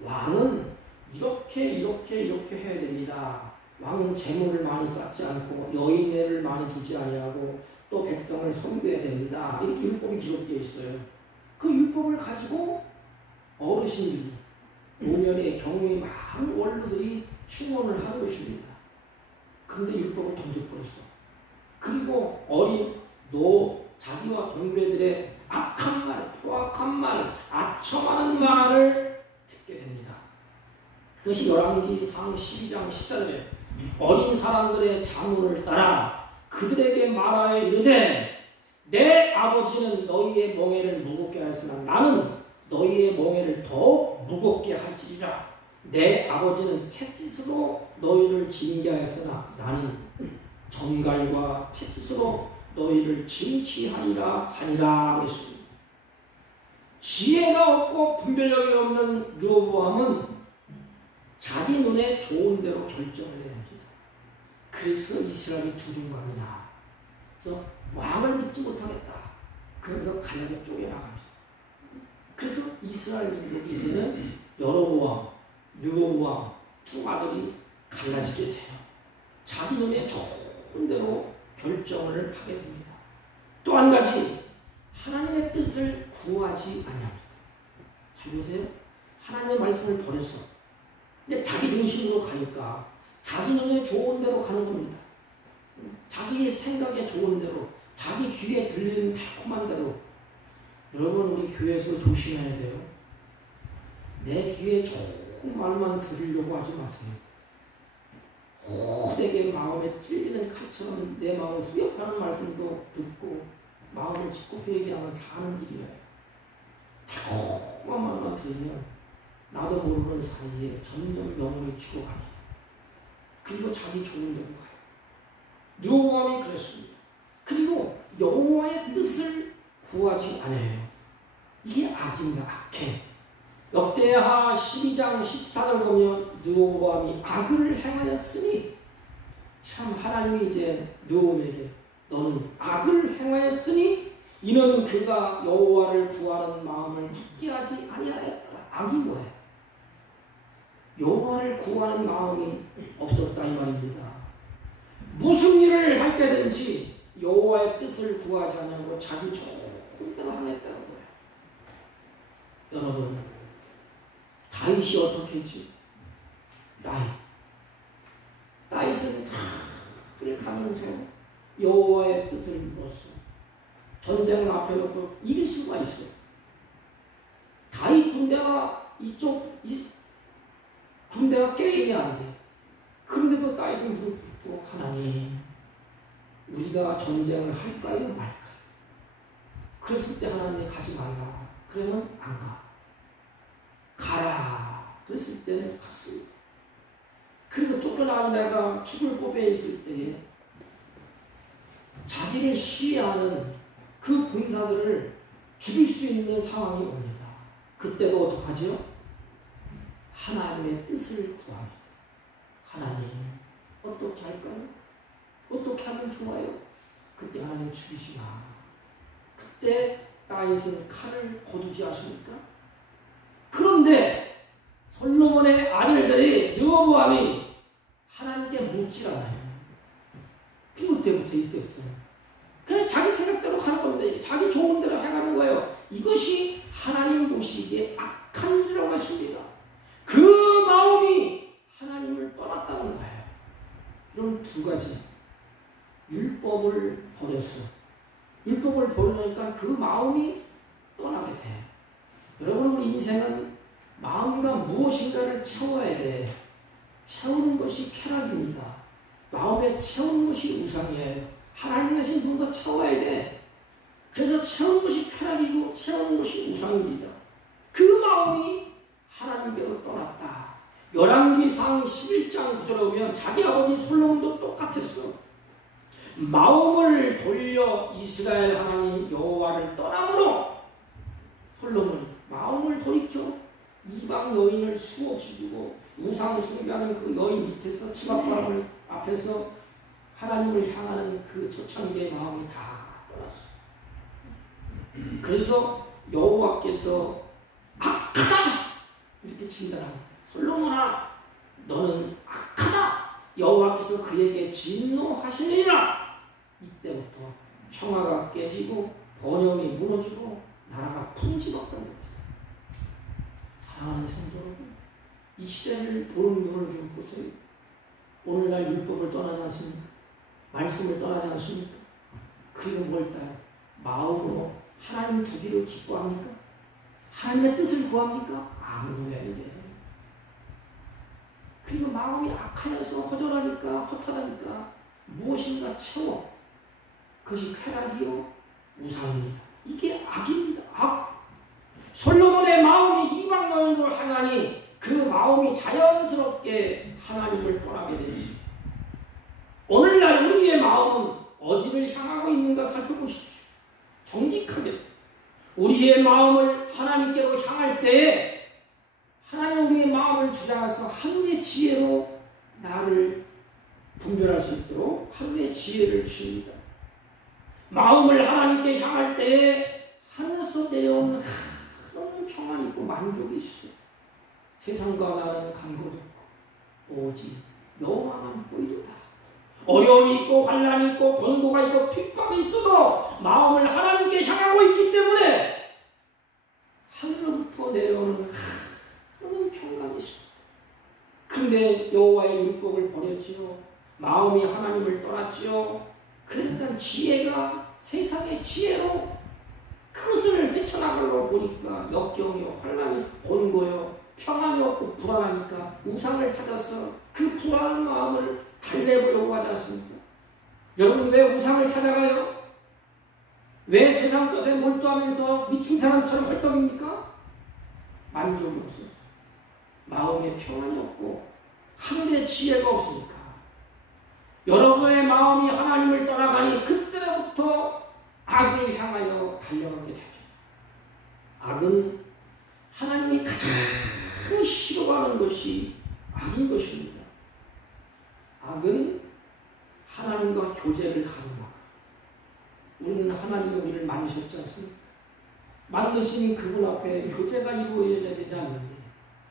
왕은 이렇게 해야 됩니다. 왕은 재물을 많이 쌓지 않고 여인네를 많이 두지 아니하고 또 백성을 섬겨야 됩니다. 이렇게 율법이 기록되어 있어요. 그 율법을 가지고 어르신들이 노년의 경험이 많은 원로들이 충원을 하는 것입니다. 그런데 율법을 던져버렸어. 그리고 자기와 동배들의 악한 말, 포악한 말, 아첨하는 말을 듣게 됩니다. 그것이 열왕기상 12장 14절에 어린 사람들의 자문을 따라 그들에게 말하여 이르되 내 아버지는 너희의 멍에를 무겁게 하였으나 나는 너희의 멍에를 더욱 무겁게 할지니라. 내 아버지는 채찍으로 너희를 징계하였으나 나는 전갈과 채찍으로 너희를 징치하리라 하니라 그랬습니다. 지혜가 없고 분별력이 없는 르호보암은 자기 눈에 좋은 대로 결정을 내립니다. 그래서 이스라엘이 두둥강이 나. 그래서 왕을 믿지 못하겠다. 그래서 갈렙에 쫓겨나갑니다. 그래서 이스라엘 민족이 이제는 여로보암, 르호보암 두 아들이 갈라지게 돼요. 자기 눈에 좋은 대로 결정을 하게 됩니다. 또 한 가지, 하나님의 뜻을 구하지 아니합니다. 잘 보세요. 하나님의 말씀을 버렸어. 근데 자기 중심으로 가니까 자기 눈에 좋은 대로 가는 겁니다. 자기 생각에 좋은 대로, 자기 귀에 들리는 달콤한 대로. 여러분, 우리 교회에서 조심해야 돼요. 내 귀에 좋은 말만 들으려고 하지 마세요. 호되게 마음에 찔리는 칼처럼 내 마음을 후협하는 말씀도 듣고 마음을 짚고 회개하면 사는 길이에요. 달콤한 말만 들으면 나도 모르는 사이에 점점 영혼이 죽어갑니다. 그리고 자기 좋은 데로 가요. 르호보암이 그랬습니다. 그리고 여호와의 뜻을 구하지 않아요. 이게 악입니다. 악해. 역대하 12장 14절 보면 르호보암이 악을 행하였으니, 참 하나님이 이제 르호보암에게 너는 악을 행하였으니 이는 그가 여호와를 구하는 마음을 굳게 하지 아니하였더라. 악이 뭐예요? 여호와를 구하는 마음이 없었다 이 말입니다. 무슨 일을 할 때든지 여호와의 뜻을 구하지 않고 자기 좋은 대로 하겠다는 거예요. 여러분, 다윗이 어떻게 했지? 다윗은 길을 가면서 여호와의 뜻을 물었어. 전쟁을 앞에 놓고 이길 수가 있어. 다윗 군대가 군대가 깨이면 안 돼. 그런데도 다윗은 무릎 꿇고 하나님, 우리가 전쟁을 할까요 말까요? 그랬을 때 하나님이 가지 말라. 그러면 안 가. 가라. 그랬을 때는 갔습니다. 그리고 쫓겨나간 내가 죽을 법에 있을 때에 자기를 시해하는 그 군사들을 죽일 수 있는 상황이 옵니다. 그때도 어떡하죠? 하나님의 뜻을 구합니다. 하나님, 어떻게 할까요? 어떻게 하면 좋아요? 그때 하나님 죽이지 마. 그때 다윗은 칼을 거두지 않습니까? 그런데 솔로몬의 아들들이 르호보암이 하나님께 묻질 않아요. 그때부터 이때부터 그냥 자기 생각대로 가는 겁니다. 자기 좋은 대로 해가는 거예요. 이것이 하나님 보시기에 악한 일이라고 했습니다. 그 마음이 하나님을 떠났다는 거예요. 그럼 두 가지. 율법을 버렸어. 율법을 버리니까 그 마음이 떠나게 돼. 여러분, 우리 인생은 마음과 무엇인가를 채워야 돼. 채우는 것이 쾌락입니다. 마음에 채우는 것이 우상이에요. 하나님 대신 뭔가 채워야 돼. 그래서 채우는 것이 쾌락이고 채우는 것이 우상입니다. 그 마음이 하나님께로 떠났다. 열왕기상 11장 9절에 보면 자기 아버지 솔로몬도 똑같았어. 마음을 돌려 이스라엘 하나님 여호와를 떠남으로 솔로몬이 마음을 돌이켜 이방 여인을 수없이 두고 우상을 숭배하는 그 여인 밑에서 치맛바람을 앞에서 하나님을 향하는 그 초창기의 마음이 다 떠났어. 그래서 여호와께서 악하다 이렇게 진단합니다. 솔로몬아, 너는 악하다. 여호와께서 그에게 진노하시리라. 이때부터 평화가 깨지고 번영이 무너지고 나라가 풍지먹던 겁니다. 사랑하는 성도 여러분, 이 시대를 보는 눈을 좀 보세요. 오늘날 율법을 떠나지 않습니까? 말씀을 떠나지 않습니까? 그리고 뭘 따요? 마음으로 하나님 두기를 기뻐합니까? 하나님의 뜻을 구합니까? 아무도 왜 이래. 그리고 마음이 악하여서 허전하니까 허탈하니까 무엇인가 채워. 그것이 쾌락이요 우상입니다. 이게 악입니다. 악. 솔로몬의 마음이 이방 여인으로 향하니 그 마음이 자연스럽게 하나님을 떠나게 됐습니다. 오늘날 우리의 마음은 어디를 향하고 있는가 살펴보십시오. 정직하게 우리의 마음을 하나님께로 향할 때에 하나님 우리의 마음을 주장해서 하늘의 지혜로 나를 분별할 수 있도록 하늘의 지혜를 주십니다. 마음을 하나님께 향할 때에 하늘에서 내려오는 그런 평안이 있고 만족이 있어요. 세상과 나는 간격도 없고 오직 여호와만 보이도다. 어려움이 있고 환난이 있고 공고가 있고 핍박이 있어도 마음을 하나님께 향하고 있기 때문에 하늘로부터 내려오는 그런 평강이 있습니다. 그런데 여호와의 율법을 버렸지요. 마음이 하나님을 떠났지요. 그러니까 지혜가 세상의 지혜로 그것을 헤쳐나가려고 보니까 역경이요 환난이 곤고요 평안이 없고 불안하니까 우상을 찾아서 그 불안한 마음을 달래보려고 하지 않습니까? 여러분 왜 우상을 찾아가요? 왜 세상 것에 몰두하면서 미친 사람처럼 헐떡입니까? 만족이 없어서 마음에 평안이 없고 하늘의 지혜가 없으니까 여러분의 마음이 하나님을 떠나가니 그때부터 악을 향하여 달려가게 됩니다. 악은 하나님이 가장 싫어하는 것이 악인 것입니다. 악은 하나님과 교제를 가능하고 우리는 하나님이 우리를 만드셨지 않습니까? 만드신 그분 앞에 교제가 이루어져야 되지 않는데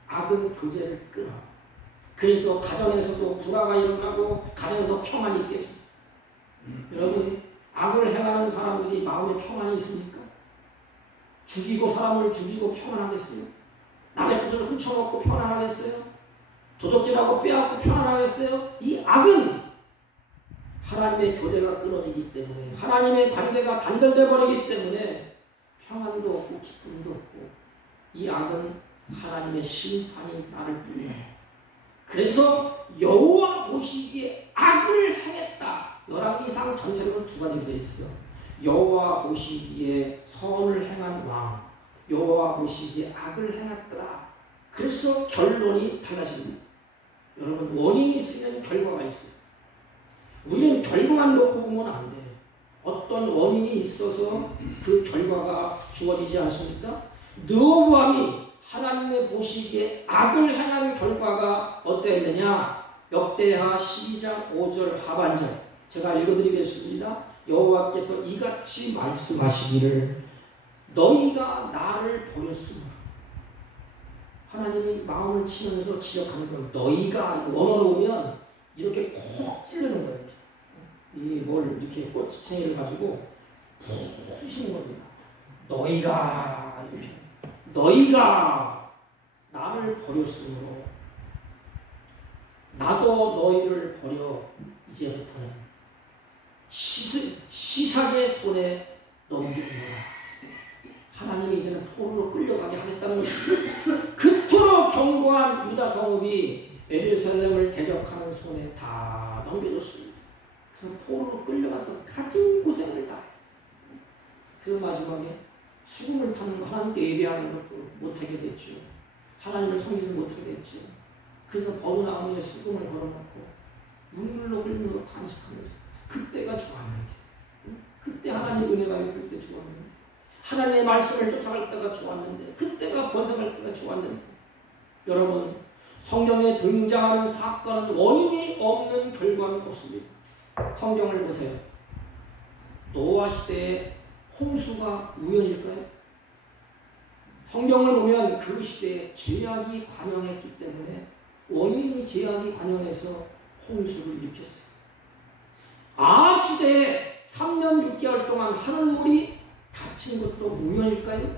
악은 교제를 끊어. 그래서 가정에서도 불화가 일어나고 가정에서 평안이 깨집니다. 여러분 악을 행하는 사람들이 마음에 평안이 있습니까? 죽이고 사람을 죽이고 평안하겠어요? 남의 것을 훔쳐먹고 평안하겠어요? 도둑질하고 빼앗고 평안하겠어요? 이 악은 하나님의 교제가 끊어지기 때문에 하나님의 관계가 단절되어 버리기 때문에 평안도 없고 기쁨도 없고 이 악은 하나님의 심판이 나를 불러요. 그래서 여호와 보시기에 악을 행했다. 열왕기상 전체적으로 두 가지로 되어 있어요. 여호와 보시기에 선을 행한 왕, 여호와 보시기에 악을 행했더라. 그래서 결론이 달라집니다. 여러분 원인이 있으면 결과가 있어요. 우리는 결과만 놓고 보면 안 돼요. 어떤 원인이 있어서 그 결과가 주어지지 않습니까? 느호보암이 하나님의 보시기에 악을 행한 결과가 어떠했느냐? 역대하 12장 5절 하반절 제가 읽어드리겠습니다. 여호와께서 이같이 말씀하시기를 너희가 나를 버렸으므로 하나님이 마음을 치면서 지적하는 거예요. 너희가 원어로 보면 이렇게 콕 찌르는 거예요. 이 뭘 이렇게 꼬치챙이를 가지고 푹 쑤시는 겁니다. 너희가 이렇게 너희가 나를 버렸으므로 나도 너희를 버려 이제부터는 시삭의 손에 넘기는구나. 하나님이 이제는 포로로 끌려가게 하겠다는 것입니다. 그토록 견고한 유다 성읍이 예루살렘을 대적하는 손에 다 넘겨줬습니다. 그래서 포로로 끌려가서 가진 고생을 다 해요. 그 마지막에 수금을 타는 하나님께 예배하는 것도 못하게 됐죠. 하나님을 섬기지 못하게 됐죠. 그래서 버드나무 위에 수금을 걸어놓고 눈물로 흘리면서 탄식하면서 그때가 좋았는데 그때 하나님 은혜가 있을 때 좋았는데 하나님의 말씀을 쫓아갈 때가 좋았는데 그때가 번성할 때가 좋았는데 여러분 성경에 등장하는 사건은 원인이 없는 결과는 없습니다. 성경을 보세요. 노아 시대에 홍수가 우연일까요? 성경을 보면 그 시대에 죄악이 관영했기 때문에 원인이 죄악이 관영해서 홍수를 일으켰어요. 아합 시대에 3년 6개월 동안 하늘물이 닫힌 것도 우연일까요?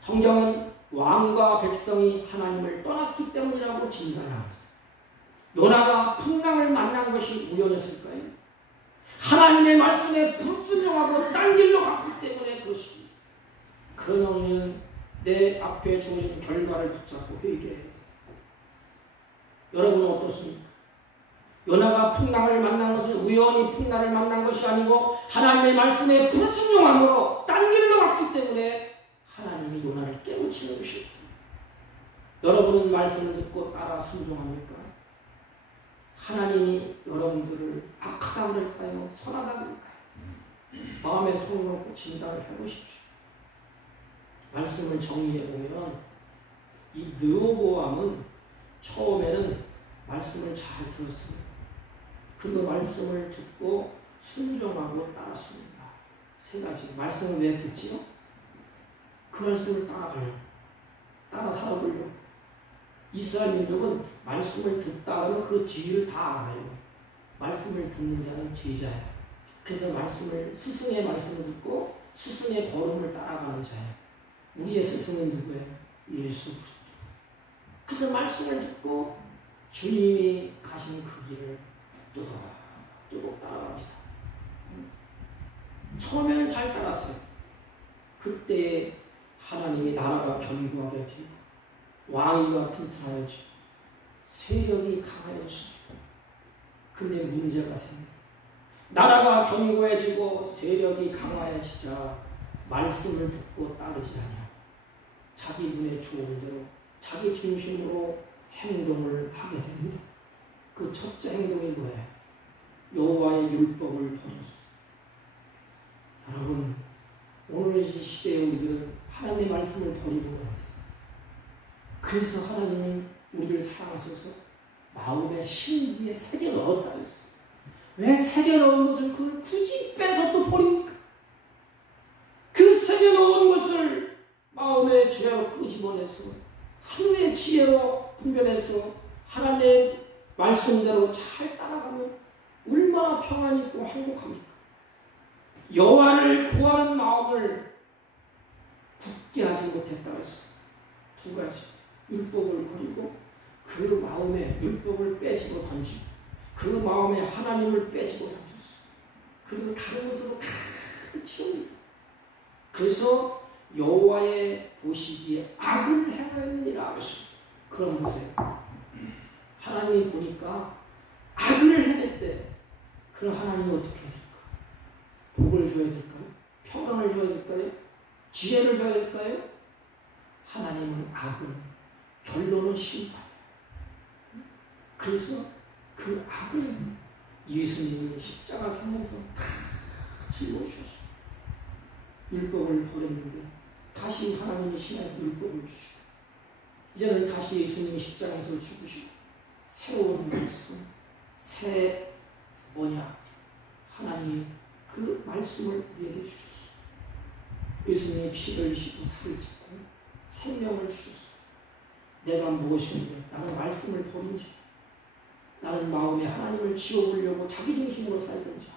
성경은 왕과 백성이 하나님을 떠났기 때문이라고 진단합니다. 요나가 풍랑을 만난 것이 우연이었을까요? 하나님의 말씀에 불순종하고 딴 길로 갔기 때문에 그렇습니다. 그러면 내 앞에 주어진 결과를 붙잡고 회개해야 돼요. 여러분은 어떻습니까? 요나가 풍랑을 만난 것은 우연히 풍랑을 만난 것이 아니고 하나님의 말씀에 불순종함으로 딴 길로 갔기 때문에 하나님이 요나를 깨우치는 것입니다. 여러분은 말씀을 듣고 따라 순종합니까? 하나님이 여러분들을 악하다 그럴까요? 선하다 그럴까요? 마음의 손으로 진단을 해보십시오. 말씀을 정리해 보면 이 느호보암은 처음에는 말씀을 잘 들었어요. 그 말씀을 듣고 순종하고 따랐습니다. 세 가지. 말씀을 왜 듣지요? 그 말씀을 따라 살아보려고. 이스라엘 민족은 말씀을 듣다 하면 그 뒤를 다 알아요. 말씀을 듣는 자는 제자예요. 그래서 스승의 말씀을 듣고 스승의 걸음을 따라가는 자예요. 우리의 스승은 누구예요? 예수 그리스도. 그래서 말씀을 듣고 주님이 가신 그 길을 뚜벅 따라갑니다. 처음에는 잘 따랐어요. 그때 하나님이 나라가 견고하게 되고 왕위가 튼튼하여지고 세력이 강하여지고. 근데 문제가 생겨요. 나라가 견고해지고 세력이 강화해지자 말씀을 듣고 따르지 않아요. 자기 눈에 좋은 대로 자기 중심으로 행동을 하게 됩니다. 그 첫째 행동이 뭐예요? 여호와의 율법을 버렸어요. 여러분, 오늘 이 시대의 우리들은 하나님의 말씀을 버리고 그래요. 그래서 하나님은 우리를 사랑하셔서 마음의 신비에 새겨 넣었다 그랬어요. 왜 새겨 넣은 것을 그걸 굳이 빼서 또 버립니까? 그 새겨 넣은 것을 마음의 주야로 끄집어내서 하늘의 지혜로 분별해서 하나님의 말씀대로 잘 따라가면 얼마나 평안이 있고 행복합니까? 여호와를 구하는 마음을 굳게 하지 못했다고 했어요. 두 가지. 율법을 버리고 그 마음에 율법을 빼지고 던지고 그 마음에 하나님을 빼지고 던졌어요. 그리고 다른 것으로 가득 채웁니다. 그래서 여호와의 보시기에 악을 행하였느니라 하셨습니다. 그럼 보세요. 하나님이 보니까 악을 행했대. 그럼 하나님은 어떻게 해야 될까? 복을 줘야 될까요? 평강을 줘야 될까요? 지혜를 줘야 될까요? 하나님은 악은 결론은 심판. 그래서 그 악을 예수님이 십자가 상에서 다 짊어지셨어요. 율법을 버렸는데 다시 하나님이 신하에서 율법을 주시고 이제는 다시 예수님이 십자가에서 죽으시고 새로운 말씀, 새 하나님이 그 말씀을 우리에게 주셨어요. 예수님이 피를 흘리시고 살을 찢고 생명을 주셨어요. 내가 무엇인데 나는 말씀을 버린 자, 나는 마음에 하나님을 지어보려고 자기 중심으로 살던 자.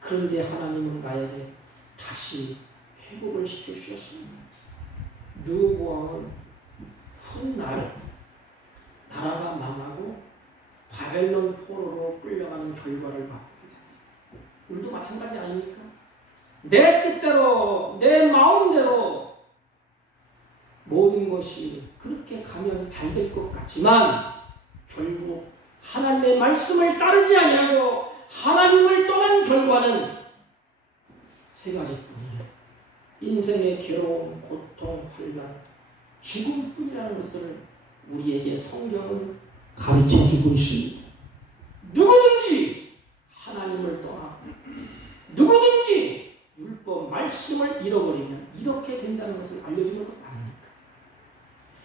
그런데 하나님은 나에게 다시 회복을 시켜주셨습니다. 느호보암은 훗날 나라가 망하고 바벨론 포로로 끌려가는 결과를 맛보게 됩니다. 우리도 마찬가지 아닙니까? 내 뜻대로 내 마음대로 모든 것이 그렇게 가면 잘 될 것 같지만 결국 하나님의 말씀을 따르지 아니하고 하나님을 떠난 결과는 세 가지뿐이에요. 인생의 괴로움, 고통, 환난, 죽음뿐이라는 것을 우리에게 성경은 가르쳐주고 있습니다. 누구든지 하나님을 떠나 누구든지 율법 말씀을 잃어버리면 이렇게 된다는 것을 알려주는 것 아닙니까?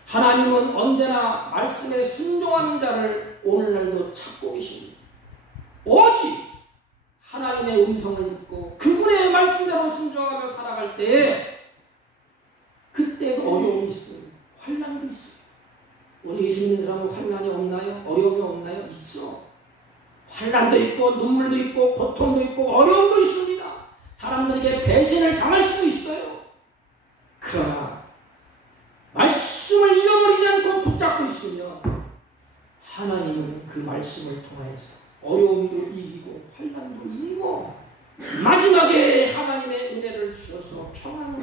하나님은 언제나 말씀에 순종하는 자를 오늘날도 찾고 계십니다. 오직 하나님의 음성을 듣고 그분의 말씀대로 순종하며 살아갈 때에 그때 어려움이 있어요. 환난도 있어요. 우리 예수 믿는 사람은 환난이 없나요? 어려움이 없나요? 있어. 환난도 있고 눈물도 있고 고통도 있고 어려움도 있습니다. 사람들에게 배신을 당할 수도 있어요. 그러나 말씀을 잃어버리지 않고 붙잡고 있으면 하나님은 그 말씀을 통하여서 어려움도 이기고 환난도 이기고 마지막에 하나님의 은혜를 주셔서 평안으로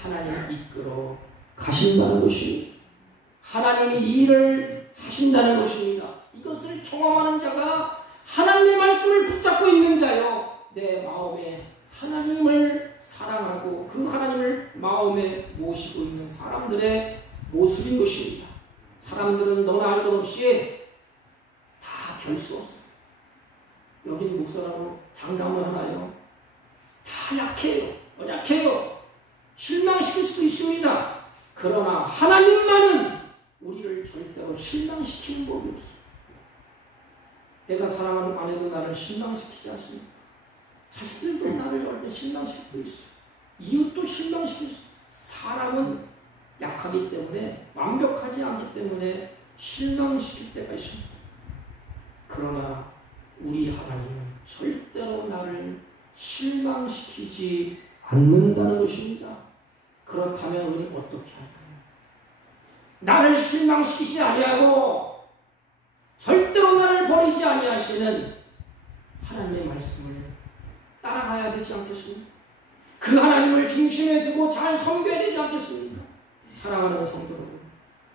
하나님을 이끌어 가신다는 것입니다. 하나님이 이 일을 하신다는 것입니다. 이것을 경험하는 자가 하나님의 말씀을 붙잡고 있는 자요. 내 마음에 하나님을 사랑하고 그 하나님을 마음에 모시고 있는 사람들의 모습인 것입니다. 사람들은 너나 할 것 없이 다 별 수 없어요. 여기는 목사라고 장담을 하나요? 다 약해요. 연약해요. 실망시킬 수도 있습니다. 그러나 하나님만은 우리를 절대로 실망시키는 법이 없어요. 내가 사랑하는 아내도 나를 실망시키지 않습니까? 자식들도 나를 절대 실망시키고 있어요. 이웃도 실망시킬 수 있어요. 사람은 약하기 때문에, 완벽하지 않기 때문에 실망시킬 때가 있습니다. 그러나 우리 하나님은 절대로 나를 실망시키지 않는다는 것입니다. 그렇다면 우리는 어떻게 할까요? 나를 실망시키지 아니하고 절대로 나를 버리지 아니하시는 하나님의 말씀을 따라가야 되지 않겠습니까? 그 하나님을 중심에 두고 잘 섬겨야 되지 않겠습니까? 사랑하는 성도 여러분,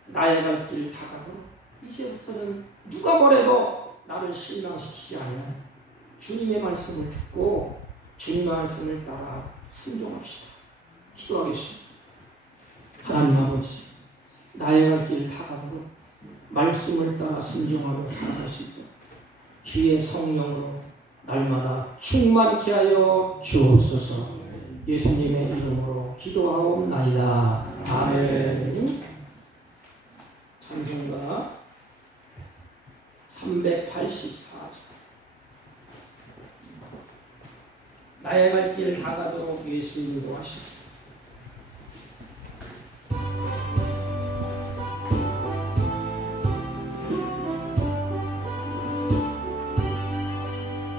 나의 갈 길 다 가도록 이제부터는 누가 뭐래도 나를 실망시키지 아니하는 주님의 말씀을 듣고 주님의 말씀을 따라 순종합시다. 기도하겠습니다. 하나님 아버지, 나의 갈 길 다 가도록 말씀을 따라 순종하며 살아갈 수 있도록 주의 성령으로 날마다 충만케 하여 주옵소서. 예수님의 이름으로 기도하옵나이다. 아멘. 찬송가 384장. 나의 갈 길 다 가도록 예수 인도하시고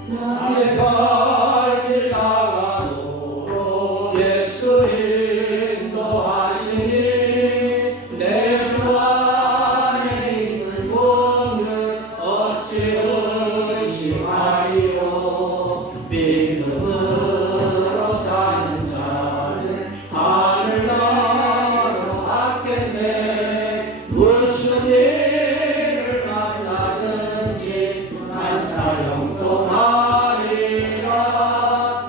나의 갈 길 다 가도록 예수 인도하시니 내 주 안에 있는 분을 어찌 의심하리요. 믿음으로 사는 자는 하늘 나라로 받겠네. 무슨 일을 만나든지 만사 영통하리라.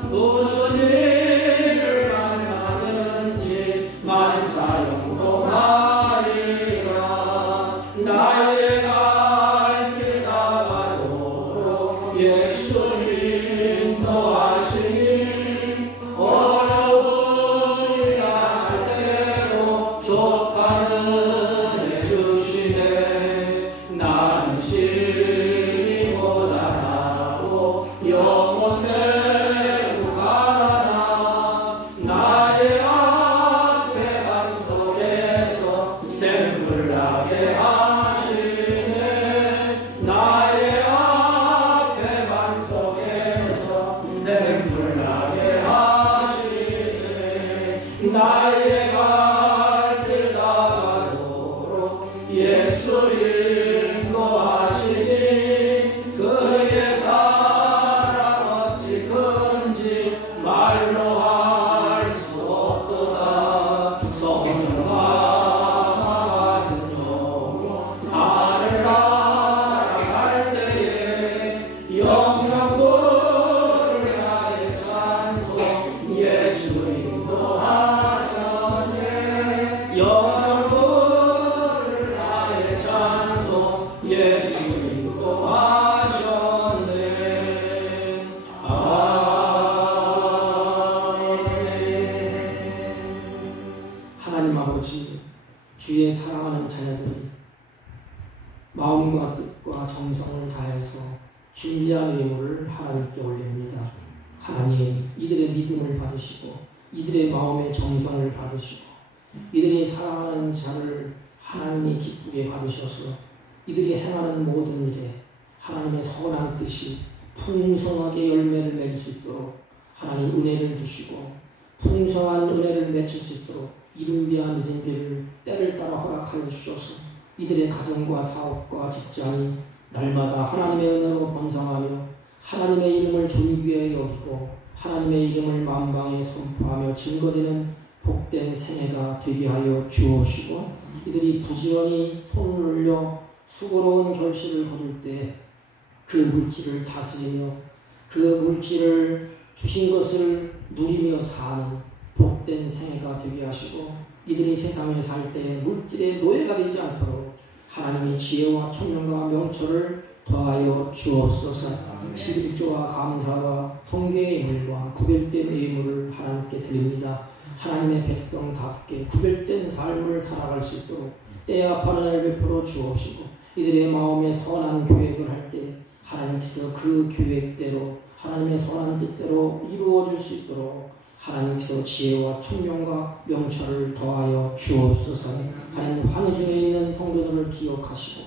무슨 일을 만나든지 만사 영통하리라. 나의 갈 길 다 가도록 예수 인도하시니 어려운 일 할 때로 족하는 애 주시네. 나는 신이 고단하고 영원 대로 가나. 나의 앞에 방송에서 샘물 나게 하시네. 나의 앞에 방송에서 샘물 나게 하시네. 나의 갈 길 다 가도록 예수 인도하시니 그의 사랑 어찌 큰지 말로 할 수 없도다. 성령아 같은 영혼 나를 따라갈 때에 영영불을 나의 찬송 예수 인도하셨네. 영영불을 나의 찬송 예수 인도하셨네. 아멘. 하나님 아버지, 주의 사랑하는 자녀들이 마음과 뜻과 정성을 다해서 준비한 의무를 하나님께 올립니다. 하나님, 이들의 믿음을 받으시고 이들의 마음의 정성을 받으시고 이들이 사랑하는 자를 하나님이 기쁘게 받으셔서 이들이 행하는 모든 일에 하나님의 선한 뜻이 풍성하게 열매를 맺을 수 있도록 하나님 은혜를 주시고 풍성한 은혜를 맺을 수 있도록 이른비한 늦은 때를 따라 허락하여 주셔서 이들의 가정과 사업과 직장이 날마다 하나님의 은혜로 번성하며 하나님의 이름을 존귀하게 여기고 하나님의 이름을 만방에 선포하며 증거되는 복된 생애가 되게 하여 주옵시고 이들이 부지런히 손을 올려 수고로운 결실을 거둘 때 그 물질을 다스리며 그 물질을 주신 것을 누리며 사는 복된 생애가 되게 하시고 이들이 세상에 살 때 물질의 노예가 되지 않도록 하나님이 지혜와 총명과 명철을 더하여 주옵소서. 11조와 감사와 성계의 예물과 구별된 예물을 하나님께 드립니다. 하나님의 백성답게 구별된 삶을 살아갈 수 있도록 때와 은혜를 베풀어 주옵시고 이들의 마음에 선한 계획을 할 때 하나님께서 그 계획대로 하나님의 선한 뜻대로 이루어질 수 있도록 하나님께서 지혜와 총명과 명철을 더하여 주옵소서. 하나님 환희 중에 있는 성도들을 기억하시고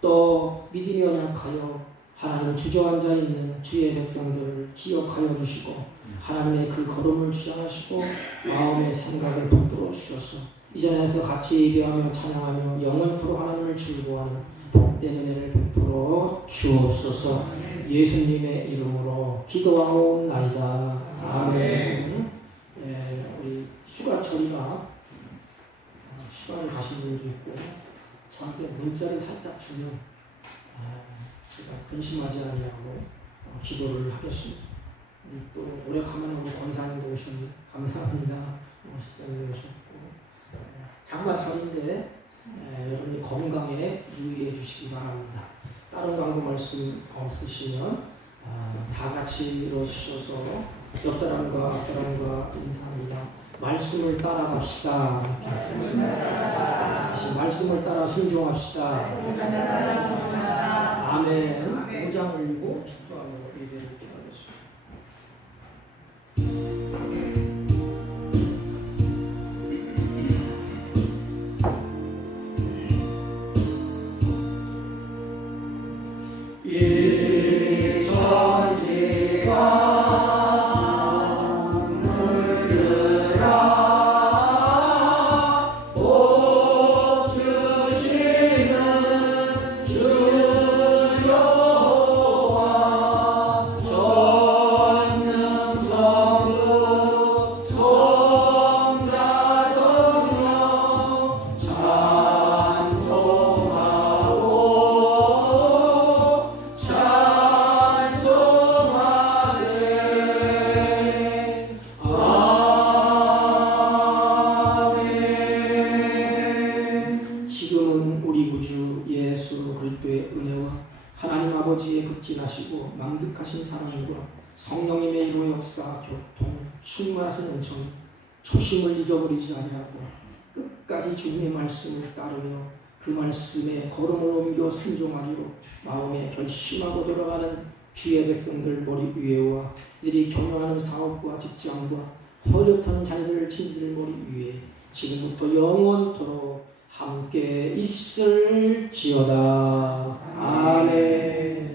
또 믿음이 연약하여 하나님 주저앉아 있는 주의 백성들을 기억하여 주시고 하나님의 그 걸음을 주장하시고 마음의 생각을 붙들어 주셔서 이 자리에서 같이 예배하며 찬양하며 영원토록 하나님을 즐거워하는 복된 은혜를 베풀어 주옵소서. 예수님의 이름으로 기도하옵나이다. 아멘. 우리 휴가철이라 시간을 가신 분도 있고 저한테 문자를 살짝 주면 제가 근심하지 아니하고 기도를 하겠습니다. 또 오래간만에 우리 권사님도 오셨는데 감사합니다. 시장님도 오셨고 장마철인데 여러분이 건강에 유의해 주시기 바랍니다. 다른 광고 말씀 없으시면 다 같이 일어서셔서 옆 사람과 앞 사람과 인사합니다. 말씀을 따라갑시다. 다시 말씀을 따라 순종합시다. 아멘. 모자 올리고 축도하며 예배를 드리겠습니다. 성령님의 이로 역사, 교통, 충만하신 은총, 초심을 잊어버리지 아니하고 끝까지 주님의 말씀을 따르며 그 말씀에 걸음을 옮겨 순종하기로 마음에 결심하고 돌아가는 주의 백성들 머리 위에와 이들이 경영하는 사업과 직장과 허릇한 자녀들 친지들 머리 위에 지금부터 영원토록 함께 있을지어다. 아멘.